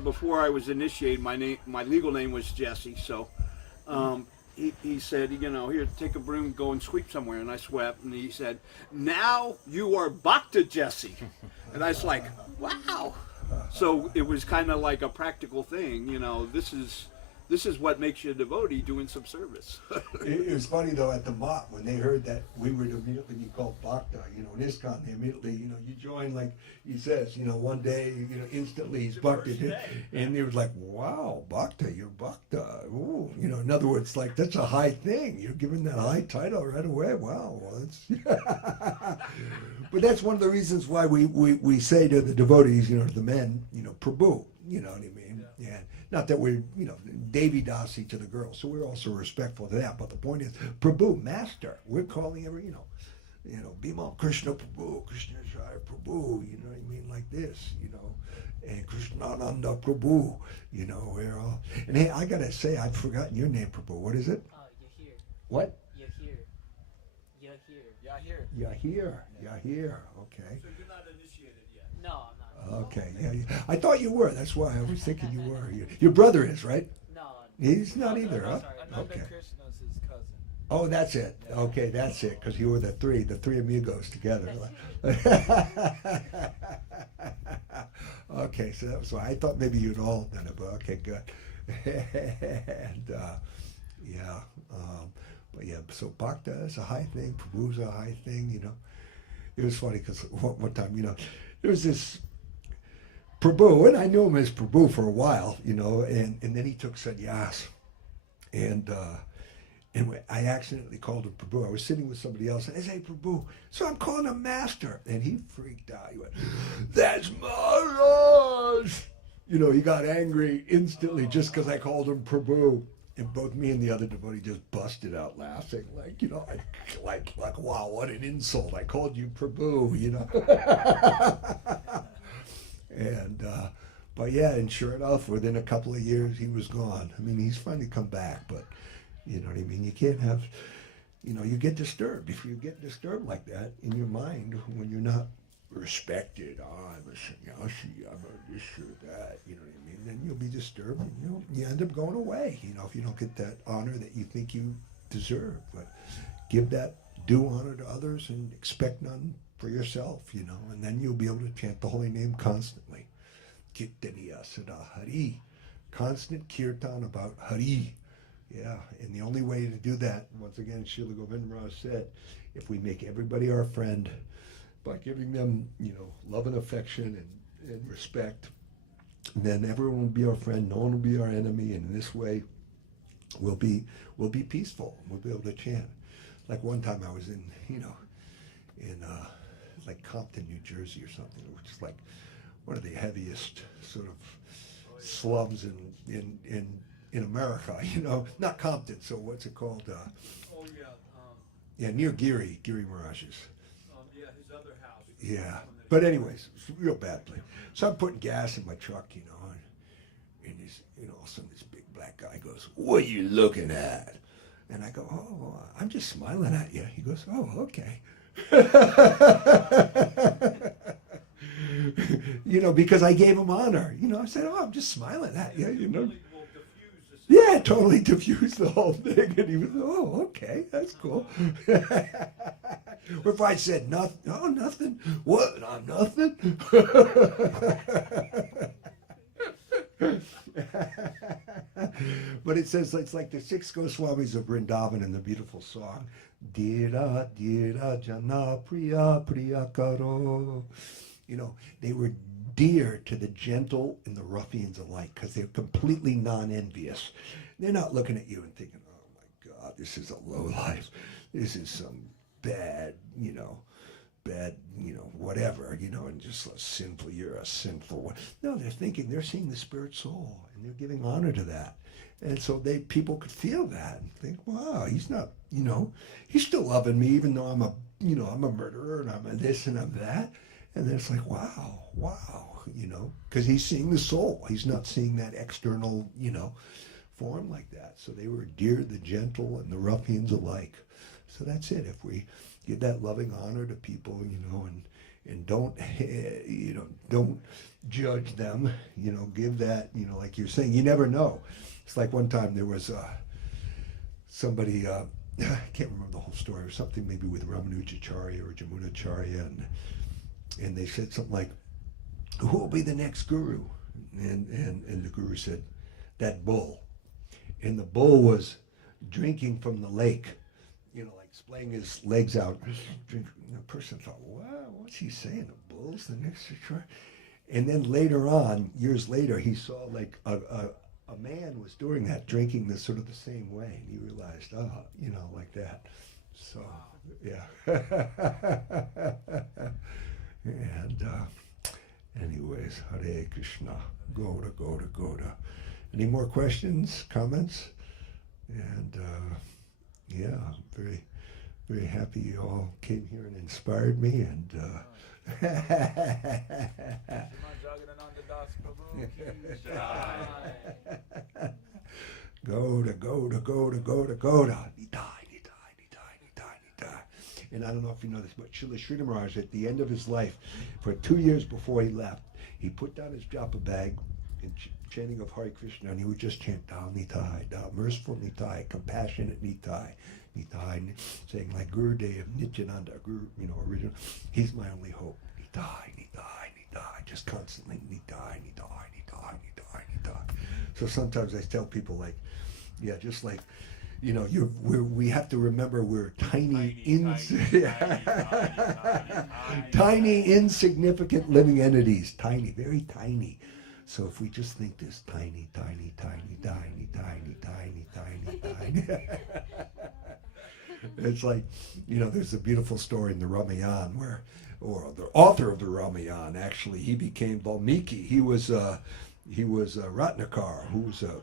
before I was initiated, my legal name was Jesse, so he said, you know, here, take a broom, go and sweep somewhere. And I swept, and he said, now you are Bhakta Jesse. And I was like, wow. So it was kind of like a practical thing, you know, this is what makes you a devotee, doing some service. It was funny though, at the Mott, when they heard that we were immediately be called Bhakta, you know, in ISKCON, they immediately, you know, you join, like he says, you know, one day, you know, instantly he's Bhakta. And they was like, wow, Bhakta, you're Bhakta. Ooh, you know, in other words, like, that's a high thing. You're given that high title right away. Wow. Well, that's but that's one of the reasons why we say to the devotees, you know, to the men, you know, Prabhu, you know what I mean? Yeah. Not that we're, you know, Devi Dasi to the girls, so we're also respectful to that. But the point is, Prabhu, master. We're calling every, you know, Bhima Krishna Prabhu, Krishna Jaya Prabhu, you know what I mean, like this, you know, and Krishnananda Prabhu, you know, we're all. And hey, I gotta say, I've forgotten your name, Prabhu. What is it? Yahir. What? Yahir. Yahir. Okay. So you're not initiated yet? No, I'm not. Okay. Yeah. I thought you were. That's why I was thinking you were. Your brother is, right? No. He's not either, huh? Sorry. Ananda Okay. Krishna's his cousin. Oh, that's it. Okay, that's it. Because you were the three amigos together. Okay, so that was why I thought maybe you'd all done it, but okay, good. And but yeah, so Bhakta is a high thing, Prabhu's a high thing, you know. It was funny because one time, you know, there was this Prabhu, and I knew him as Prabhu for a while, you know, and then he took sannyas. And I accidentally called him Prabhu. I was sitting with somebody else, and I said, "Hey, Prabhu." So I'm calling him Master. And he freaked out. He went, "That's Maharaj." You know, he got angry instantly just because I called him Prabhu. And both me and the other devotee just busted out laughing, like, you know, like, wow, what an insult. I called you Prabhu, you know. And, but yeah, and sure enough, within a couple of years, he was gone. I mean, he's finally come back, but you know what I mean? You can't have, you know, you get disturbed. If you get disturbed like that in your mind when you're not respected, I'm a sannyasi, I'm a this or that, you know what I mean? Then you'll be disturbed and you end up going away, you know, if you don't get that honor that you think you deserve. But give that due honor to others and expect none for yourself, you know, and then you'll be able to chant the holy name constantly. Kirtaniya Sada Hari. Constant kirtan about Hari. Yeah, and the only way to do that, once again, Sri Govinda Mela said, if we make everybody our friend by giving them, you know, love and affection and respect, then everyone will be our friend, no one will be our enemy, and in this way we'll be peaceful. We'll be able to chant. Like one time I was in, you know, in like Compton, New Jersey or something, which is like one of the heaviest sort of slums in America, you know, not Compton, so what's it called? Yeah, near Giri Maharaj's. Yeah, his other house. Yeah, but anyways, it's a real bad place. So I'm putting gas in my truck, you know, and this, you know, all of a sudden this big black guy goes, "What are you looking at?" And I go, "Oh, I'm just smiling at you." He goes, "Oh, okay." You know, because I gave him honor. You know, I said, "Oh, I'm just smiling at you." You know. Yeah, it totally diffused the whole thing, and he was, "Oh, okay, that's cool." Or if I said nothing, "Oh, nothing." What? I'm nothing. But it says it's like the six Goswamis of Vrindavan in the beautiful song, "Dira Dira Jana Priya Priya Karo." You know, they were dear to the gentle and the ruffians alike because they're completely non-envious. They're not looking at you and thinking, "Oh my God, this is a low life. This is some bad, you know, whatever, you know, and just a sinful, you're a sinful one." No, they're thinking, they're seeing the spirit soul and they're giving honor to that. And so people could feel that and think, wow, he's not, you know, he's still loving me even though I'm a murderer and I'm a this and I'm that. And then it's like, wow, you know, because he's seeing the soul. He's not seeing that external, you know, form like that. So they were dear to the gentle and the ruffians alike. So that's it. If we give that loving honor to people, you know, and don't, you know, don't judge them, you know, give that, you know, like you're saying, you never know. It's like one time there was somebody, I can't remember the whole story, or something maybe with Ramanujacharya or Jamunacharya, and they said something like, "Who will be the next guru?" And the guru said, "That bull." And the bull was drinking from the lake, you know, like splaying his legs out. And the person thought, "Wow, what's he saying? The bull's the next guru?" And then later on, years later, he saw like a man was doing that, drinking this sort of the same way. And he realized, you know, like that. So, yeah. And anyways, Hare Krishna, Goda, Goda, Goda. Any more questions, comments? And yeah, I'm very, very happy you all came here and inspired me. And Goda, Goda, Goda, Goda, Goda. And I don't know if you know this, but Srila Sridhar Maharaj, at the end of his life, for 2 years before he left, he put down his japa bag and chanting of Hare Krishna, and he would just chant Dal Nitai, Dal, merciful Nitai, compassionate Nitai, Nitai, saying like Gurudev, Nityananda, Guru, you know, original, he's my only hope. Nitai, Nitai, Nitai, just constantly Nitai, Nitai, Nitai, Nitai, Nitai. So sometimes I tell people like, yeah, just like, we have to remember we're tiny, tiny, insignificant living entities. Tiny, very tiny. So if we just think this tiny, it's like, there's a beautiful story in the Ramayana or the author of the Ramayana, actually, he became Valmiki. He was a Ratnakar, who was a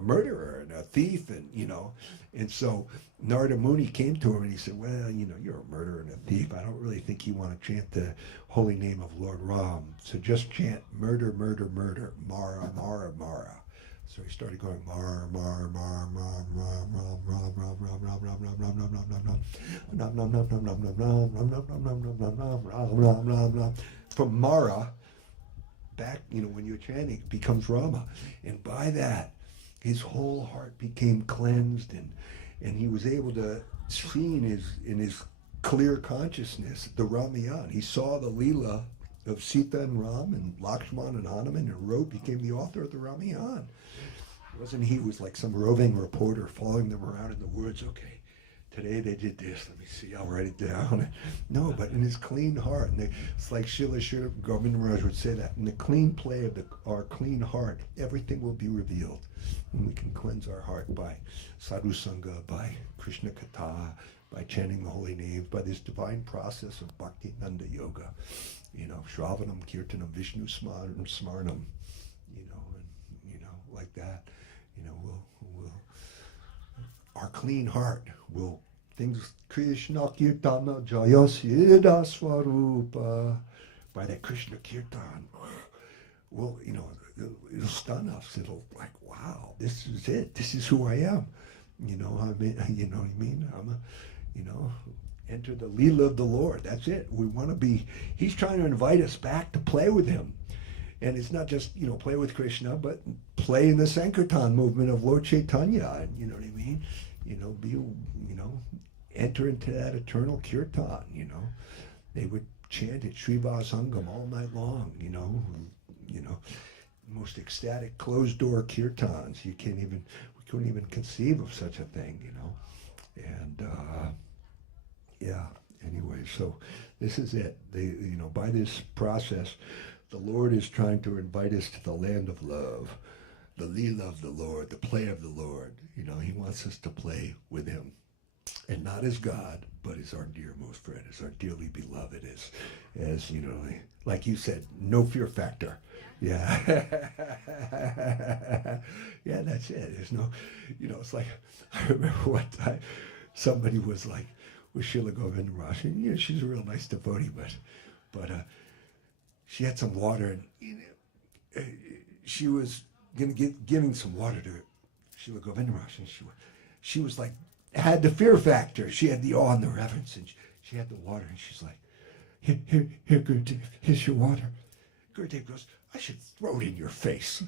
murderer and a thief, and so Narada Muni came to him and he said, well, you're a murderer and a thief. I don't really think you want to chant the holy name of Lord Ram. So just chant murder, murder, murder, Mara, Mara, Mara. So he started going Mara, Mara, Mara, Mara, Mara, Mara, Mara, Mara, Mara, Mara, Mara, Mara, Mara, from Mara back, when you're chanting, it becomes Rama. And by that, his whole heart became cleansed, and he was able to see in his clear consciousness the Ramayana. He saw the Leela of Sita and Ram and Lakshman and Hanuman and became the author of the Ramayana. He was like some roving reporter following them around in the woods. Okay, today they did this. Let me see. I'll write it down. No, but in his clean heart, and it's like Sri Govinda Mela would say that in the clean play of our clean heart, everything will be revealed, and we can cleanse our heart by sadhu sangha, by Krishna Katha, by chanting the holy names, by this divine process of Bhakti Nanda Yoga, Shravanam, Kirtanam, Vishnu Smarnam, and like that, our clean heart will things Krishna Kirtana Jaya Siddha Swarupa, by that Krishna Kirtan, will it'll stun us. It'll like, wow, this is it. This is who I am. You know what I mean? I'm enter the Leela of the Lord. That's it. We want to be. He's trying to invite us back to play with him. And it's not just, play with Krishna, but play in the Sankirtan movement of Lord Chaitanya. You know what I mean? Enter into that eternal kirtan, They would chant at Srivasangam all night long, most ecstatic closed door kirtans. We couldn't even conceive of such a thing, And anyway, so this is it. By this process, the Lord is trying to invite us to the land of love, the Leela of the Lord, the play of the Lord. He wants us to play with him. And not as God, but as our dearmost friend, as our dearly beloved, as like you said, no fear factor. Yeah. Yeah, that's it. There's no, it's like, I remember one time somebody was like, with Srila Govinda Mela, and she's a real nice devotee, but she had some water, and she was giving some water to Srila Govinda Mela, and she was like, had the fear factor. She had the awe and the reverence, and she had the water, and she's like, here, Gurudev, here's your water. Gurudev goes, I should throw it in your face.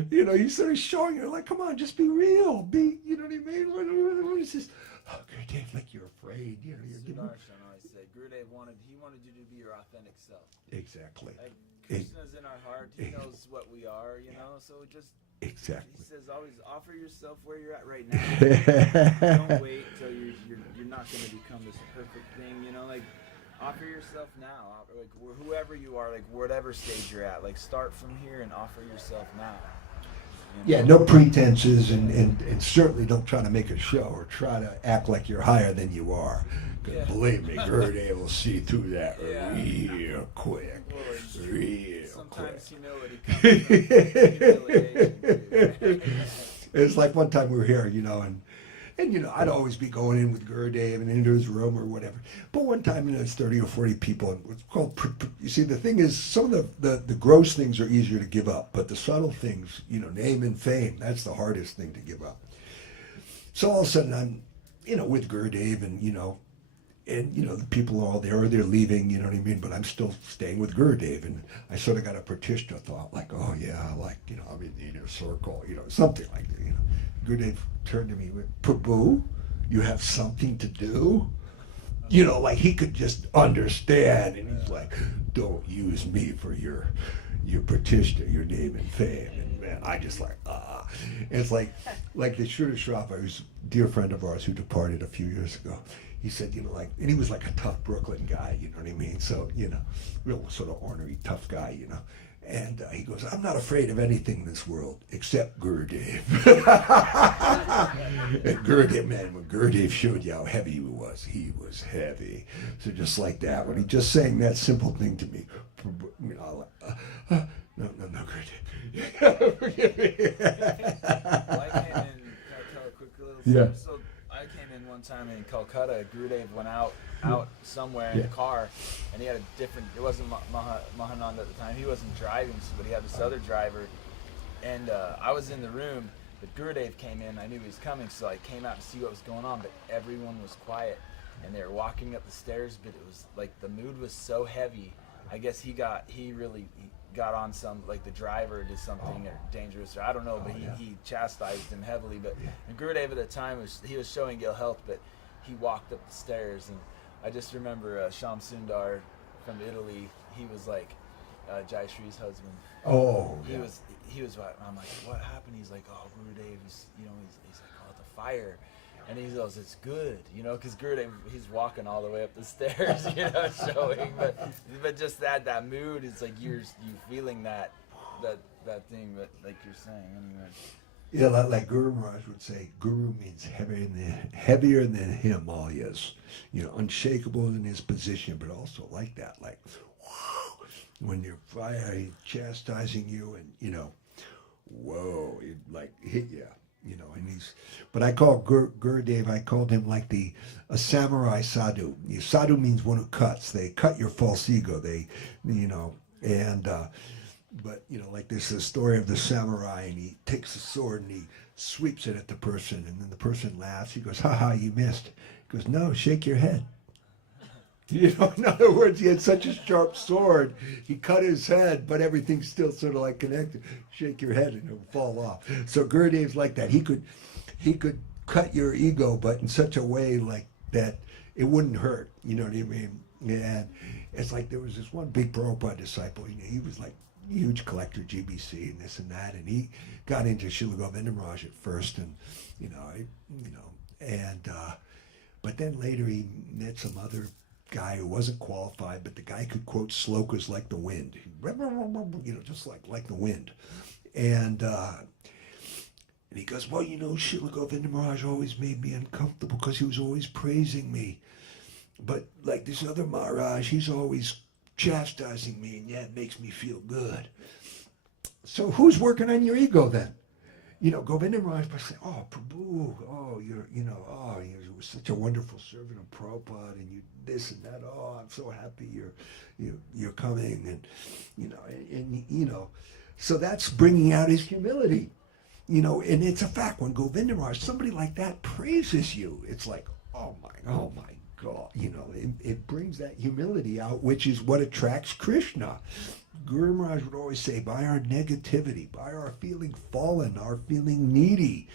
You sort of showing her, like, come on, just be real. You know what I mean? What is this? Oh, Gurudev, like you're afraid. You're giving. Sudarshan always said, Gurudev wanted you to be your authentic self. Exactly. Like, Krishna's in our heart. He knows what we are, so just. Exactly. He says, always offer yourself where you're at right now. Don't wait till you're not going to become this perfect thing, like offer yourself now, like whoever you are, like whatever stage you're at, like start from here and offer yourself now. Yeah, no pretenses, and certainly don't try to make a show or try to act like you're higher than you are. Because believe me, Gurudev will see through that real quick. Sometimes humility comes from humiliation. It's like one time we were here, and I'd always be going in with Gurudev and into his room or whatever. But one time, there's 30 or 40 people, and it's called. You see, the thing is, some of the gross things are easier to give up, but the subtle things, name and fame, that's the hardest thing to give up. So all of a sudden, I'm, with Gurudev, and the people are all there, or they're leaving, but I'm still staying with Gurudev, and I sort of got a Pratishta thought, like, oh yeah, like, I'm in the inner circle, something like that, Gurudev turned to me and went, Prabhu, you have something to do? Like he could just understand, and he's like, don't use me for your Pratishta, your name and fame, and man, And I just like, It's like the Shruta Shrafa, who's a dear friend of ours who departed a few years ago. He said, like, and he was like a tough Brooklyn guy, you know what I mean? So, real sort of ornery, tough guy, And he goes, I'm not afraid of anything in this world except Gurudev. And Gurudev, man, when Gurudev showed you how heavy he was heavy. So just like that, when he just saying that simple thing to me, I'm like, no, Gurudev. Forgive me. Well, I came in, can I tell a quick little thing? Yeah. So I came in one time in Calcutta. Gurudev went out somewhere in the car, and he had a different. It wasn't Mahananda at the time. He wasn't driving, but he had this other driver. And I was in the room, but Gurudev came in. I knew he was coming, so I came out to see what was going on. But everyone was quiet, and they were walking up the stairs. But it was like the mood was so heavy. I guess he really got on some, like the driver did something dangerous, or I don't know, but he chastised him heavily. But and Gurudev at the time he was showing ill health, but he walked up the stairs, and I just remember Sham Sundar from Italy. He was like Jai Shri's husband. Oh, He was. I'm like, what happened? He's like, oh, Gurudev, he's like, oh, the fire. And he goes, it's good, because Gurudev, he's walking all the way up the stairs, showing. But just that mood, it's like you feeling that thing, but like you're saying, anyway. Yeah, like Guru Maharaj would say, Guru means heavier than Himalayas, unshakable in his position, but also like that, like, whoa, when you're fire, he's chastising you, and whoa, it like hit you. And but I call Gurudev, I called him like a samurai sadhu. Sadhu means one who cuts. They cut your false ego. But like there's a story of the samurai, and he takes the sword and he sweeps it at the person, and then the person laughs. He goes, "Ha, you missed." He goes, "No, shake your head." In other words, he had such a sharp sword, he cut his head, but everything's still sort of like connected. Shake your head and it'll fall off. So Gurudev's like that. He could cut your ego, but in such a way like that it wouldn't hurt. You know what I mean? And it's like there was this one big Prabhupada disciple. He was like a huge collector, GBC, and this and that, and he got into Srila Govinda Maharaj at first, and but then later he met some other guy who wasn't qualified, but the guy could quote slokas like the wind, just like the wind. And he goes, well, Srila Govinda Maharaj always made me uncomfortable because he was always praising me. But like this other Maharaj, he's always chastising me, and it makes me feel good. So who's working on your ego then? Govinda Maharaj must say, oh, Prabhu, you were such a wonderful servant of Prabhupada, and you this and that. Oh, I'm so happy you're coming, and so that's bringing out his humility, and it's a fact when Govinda Maharaj, somebody like that praises you, it's like, oh my God, it brings that humility out, which is what attracts Krishna. Guru Maharaj would always say, by our negativity, by our feeling fallen, our feeling needy,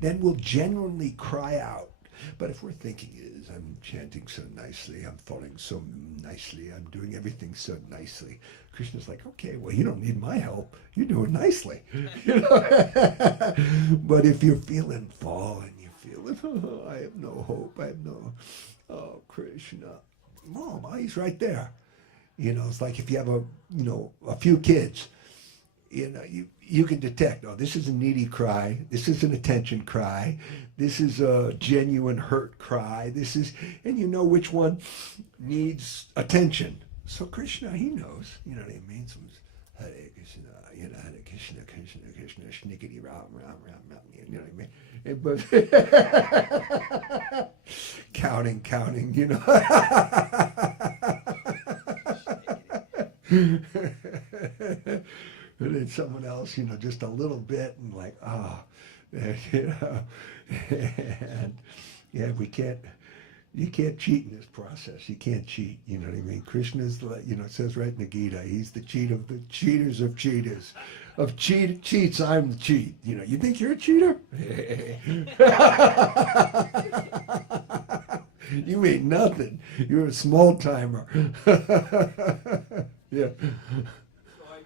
then we'll genuinely cry out. But if we're thinking, I'm chanting so nicely, I'm falling so nicely, I'm doing everything so nicely, Krishna's like, okay, well, you don't need my help. You're doing nicely. But if you're feeling fallen, you're feeling, I have no hope, oh, Krishna, Mom, he's right there. It's like if you have a few kids, you can detect, oh, this is a needy cry, this is an attention cry, this is a genuine hurt cry, and you know which one needs attention. So Krishna, he knows, you know what I mean? So Hare Krishna, Hare Krishna, Krishna Krishna, Shnikiti Ram, you know what I mean? But counting, And then someone else, just a little bit, and like, and you can't cheat in this process. You can't cheat, you know what I mean? Krishna's, it says right in the Gita, he's the cheat of the cheaters of cheaters. Of cheats, I'm the cheat. You think you're a cheater? You ain't nothing. You're a small timer. Yeah. So I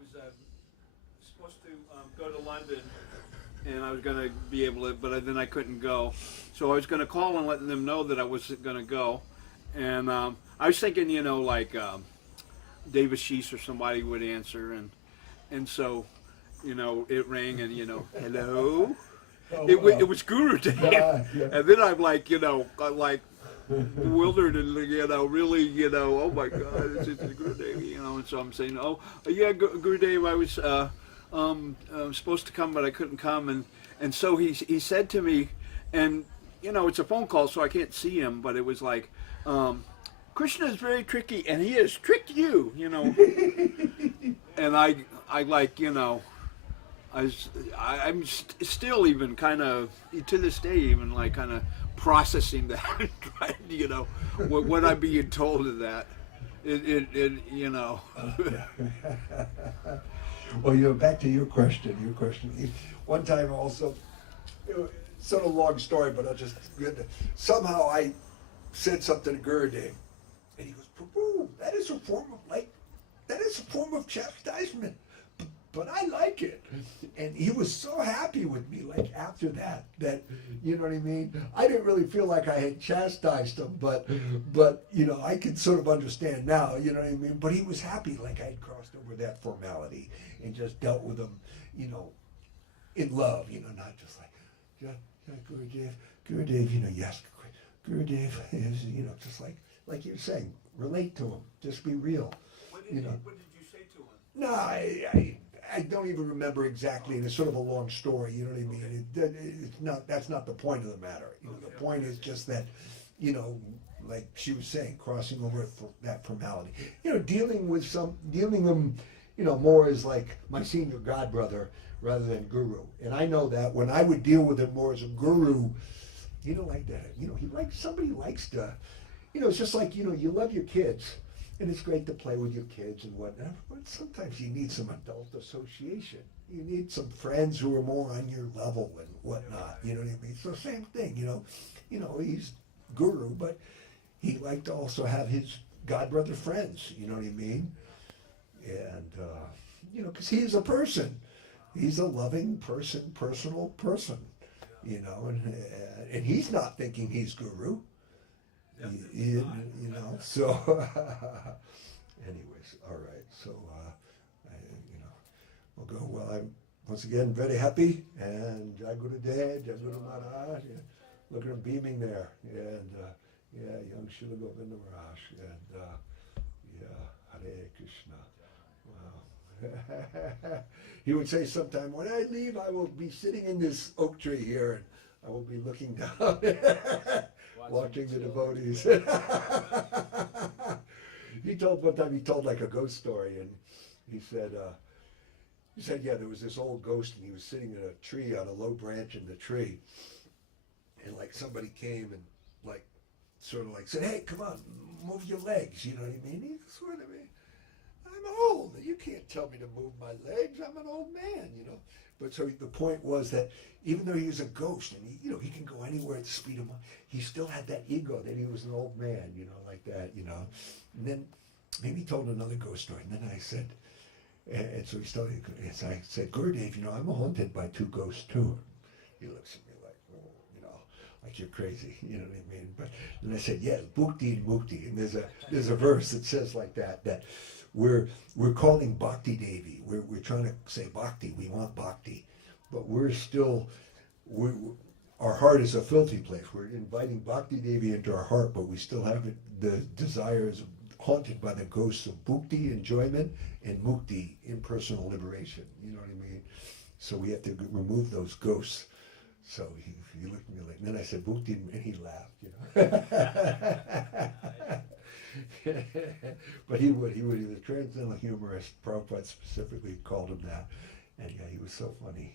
was supposed to go to London, and I was going to be able to, but then I couldn't go. So I was going to call and let them know that I wasn't going to go. And I was thinking, like David Sheese or somebody would answer, and so, it rang, and hello. It was Guru Dev, and then I'm like, I'm like bewildered and really, oh my God, it's Guru Dev, and so I'm saying, oh yeah, Guru Dev, I was supposed to come, but I couldn't come, and so he said to me, and it's a phone call, so I can't see him, but it was like, Krishna is very tricky, and he has tricked you, and I like, I'm still even kind of, to this day, even like kind of processing that, and trying, what I'm being told of that. Well, back to your question. One time also, sort of a long story, but I'll just, somehow I said something to Gurudev, and he goes, Prabhu, that is a form of chastisement, but I like it. And he was so happy with me, like after that, you know what I mean? I didn't really feel like I had chastised him, but I can sort of understand now, you know what I mean? But he was happy, like I had crossed over that formality and just dealt with him, in love, not just like, yeah, Gurudev, yes, Gurudev is, just like you're saying, relate to him, just be real. What did you say to him? No, I don't even remember exactly. It's sort of a long story, you know what I mean? It's not, that's not the point of the matter. The point is just that, like she was saying, crossing over that formality. Dealing them, more as like my senior god brother rather than guru. And I know that when I would deal with him more as a guru, like that, somebody likes to, it's just like, you love your kids. And it's great to play with your kids and whatnot, but sometimes you need some adult association. You need some friends who are more on your level and whatnot, you know what I mean? So same thing, he's guru, but he liked to also have his godbrother friends, you know what I mean? And, because he is a person. He's a loving person, personal person, and he's not thinking he's guru. So anyways, all right, so we'll go. Well, I'm once again very happy, and Jagadananda, Jaguru Maharaj, look at him beaming there, and young Sri Govinda Maharaj, and Hare Krishna. Wow. He would say sometime, when I leave, I will be sitting in this oak tree here, and I will be looking down. Watching the devotees. One time he told like a ghost story, and he said, there was this old ghost, and he was sitting in a tree on a low branch in the tree, and like somebody came and like sort of like said, hey, come on, move your legs, you know what I mean? He sort of, I'm old, you can't tell me to move my legs, I'm an old man, But so the point was that even though he was a ghost and he can go anywhere at the speed of light, he still had that ego that he was an old man, like that, And then maybe he told another ghost story, and then I said, and so he started, as I said, Gurudev, I'm haunted by two ghosts too. He looks at me like, like you're crazy, you know what I mean? But and I said, yeah, bhukti and mukti, and there's a verse that says like that we're calling Bhakti Devi. We're trying to say Bhakti. We want Bhakti, but our heart is a filthy place. We're inviting Bhakti Devi into our heart, but we still have the desires haunted by the ghosts of bhukti, enjoyment, and mukti, impersonal liberation. You know what I mean? So we have to remove those ghosts. So he looked at me like, and then I said bhukti, and he laughed. But he was a transcendental humorist. Prabhupada specifically called him that, and yeah, he was so funny.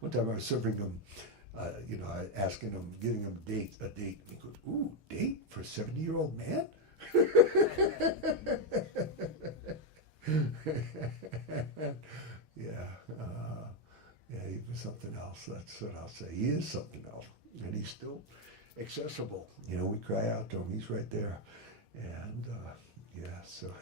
One time I was serving him, asking him, giving him a date. And he goes, "Ooh, date for a 70-year-old man?" Yeah, he was something else. That's what I'll say. He is something else, and he's still accessible. We cry out to him. He's right there, and so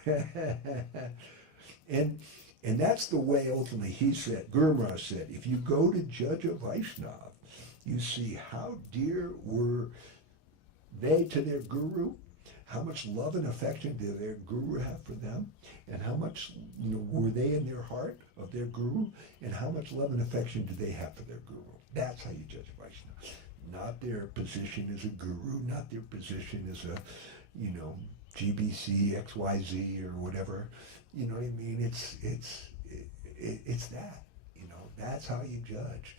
and And that's the way ultimately he said, Guru Maharaj said, if you go to judge a Vaishnava, you see how dear were they to their guru, how much love and affection did their guru have for them, and how much were they in their heart of their guru, and how much love and affection did they have for their guru. That's how you judge a Vaishnava. Not their position as a guru, not their position as a, GBC, XYZ, or whatever. You know what I mean? It's that. That's how you judge.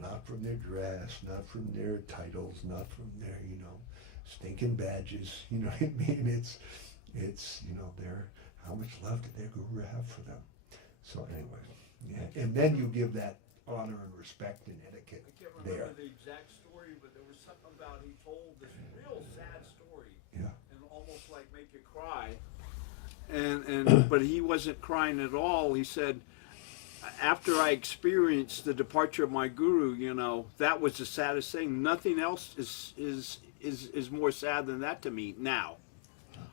Not from their dress, not from their titles, not from their, stinking badges. You know what I mean? It's their, how much love did their guru have for them? So anyway, yeah. And then you give that honor and respect and etiquette I can't remember there. the exact story, but there was something about he told this real sad story. Yeah. And almost like make you cry. And but he wasn't crying at all. He said, after I experienced the departure of my guru, that was the saddest thing. Nothing else is more sad than that to me now,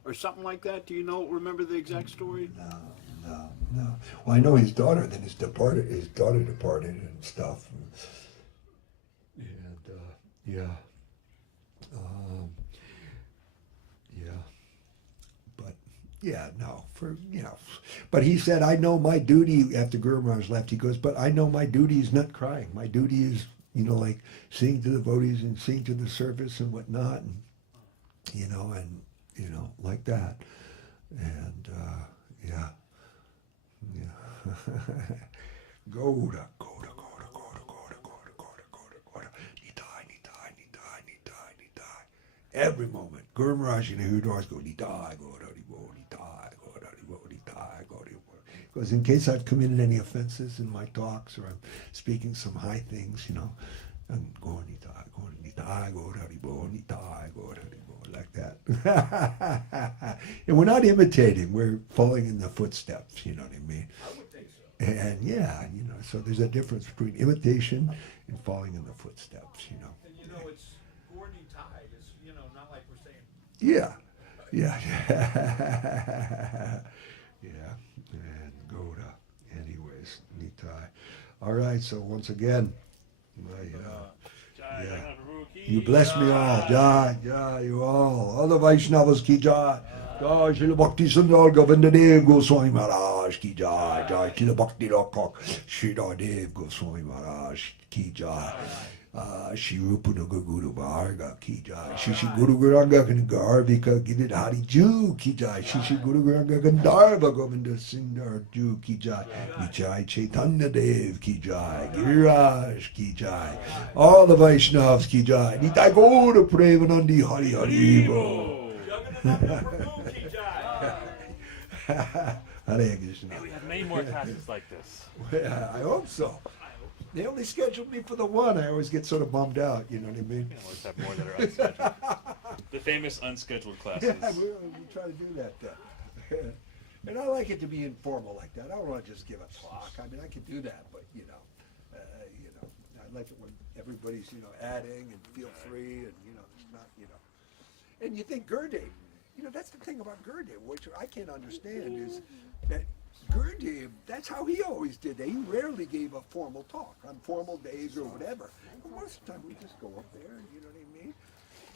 or something like that. Do you remember the exact story? No. Well, I know his daughter. Then his daughter departed and stuff. And yeah. But yeah, no. But he said, I know my duty. After Guru Maharaj left, he goes, but I know my duty is not crying. My duty is, like seeing to the devotees and seeing to the service and whatnot, and like that. And yeah. Goda. Nitai. Every moment, Guru Maharaj and who always go Nitai, Goda, because in case I've committed any offenses in my talks or I'm speaking some high things, I'm going Nitai, Goda, like that. And we're not imitating, we're following in the footsteps, you know what I mean? I would think so. And yeah, so there's a difference between imitation and following in the footsteps, And it's Gordy Tide. It's not like we're saying. Yeah. Yeah. And Goda. Anyways, Nitai. All right, so once again, you bless me all. Jai, you all the Vaishnavas ki jai. Jai, Srila Bhakti Sundar Govinda Dev Goswami Maharaj ki jai. Jai, Srila Bhakti Rakak Sridhar Dev Goswami Maharaj ki jai. Shri Rupa Guru Varga ki jai. Shri Guru Garanga Garvika Gididhari Ju ki jai. Shri Guru Garanga Gandharva Govinda Sindar Ju ki jai. Nichai Chaitanya Dev ki jai. Giriraj ki jai. All the Vaishnavas ki jai. Nitai Gaura Premanandi Hari Hari Bo. Jagadananda Prabhu ki jai. Hare Krishna. We have many more classes like this. I hope so. They only scheduled me for the one. I always get sort of bummed out, you know what I mean? We can always have more that are unscheduled. The famous unscheduled classes. Yeah, we try to do that then. And I like it to be informal like that. I don't want to just give a talk. I mean, I could do that, but I like it when everybody's adding and feel free and it's not And you think Gurdev, that's the thing about Gurdev, which I can't understand is that Gurdev, that's how he always did that. He rarely gave a formal talk on formal days or whatever. But most of the time we just go up there and you know what I mean?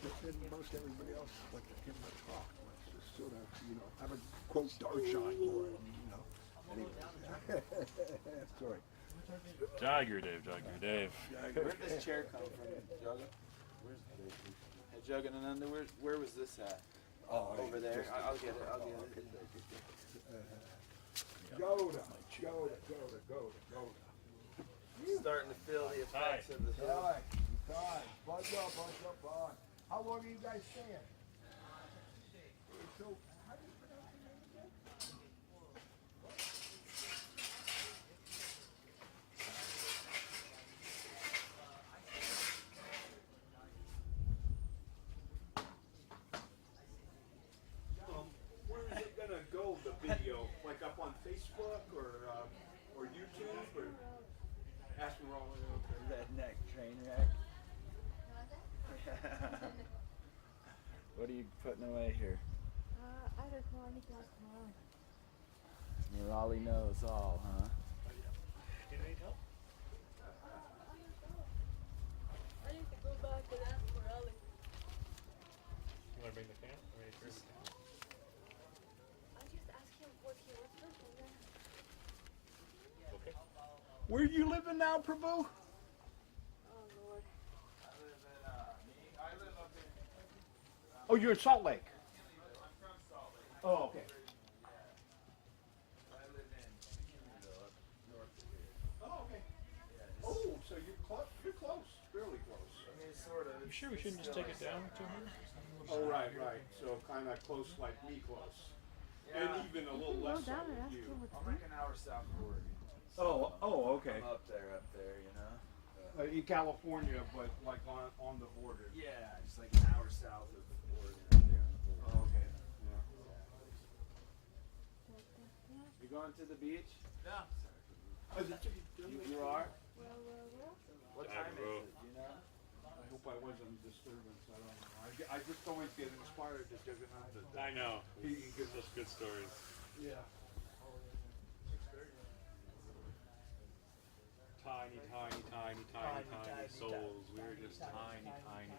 But then most everybody else like to give him a talk. Let's just sort of, have a quote darshan for him, Anyway. Sorry. Jai Gurudev, Jai Gurudev. Where'd this chair come from, Jaga? Hey, Jagadananda, where was this at? Oh, Over there. I'll get it. Goda. Starting to feel the effects of the hill. Time. Buzz up. How long are you guys staying? So, how do you pronounce your name again? Where is it gonna go? The video, like up on Facebook or YouTube or? Ask me wrong. Redneck train wreck. What are you putting away here? I don't know. I need to ask tomorrow. Raleigh knows all, huh? I need to go back and ask Morelli. You want to bring the fan? I just asked him what he was first and then. Okay. Where are you living now, Prabhu? Oh Lord. I live up in. Oh, you're in Salt Lake. I'm from Salt Lake. Oh, okay. I live in Kennedyville, up north of here. Oh, okay. Yeah, Oh, so you're close. You're close. Fairly close. I mean, sort of. You sure we shouldn't just take it down to her? Oh, right, right. So kind of close, like me close. Yeah. And even a little less so down and with ask you. him what's I'm like an hour south of Oregon. Oh, okay. I'm up there, you know? In California, but like on the border. Yeah, just like an hour south of Oregon, up there on the border. Oh, okay. You going to the beach? No. You are? Well. What Yeah, time bro. is it? Do you know? I hope I wasn't a disturbance. I don't know. I just always get inspired to Jagadananda. I know. He gives us good stories. Yeah. Tiny, tiny, tiny, tiny, tiny souls. We were just tiny, tiny,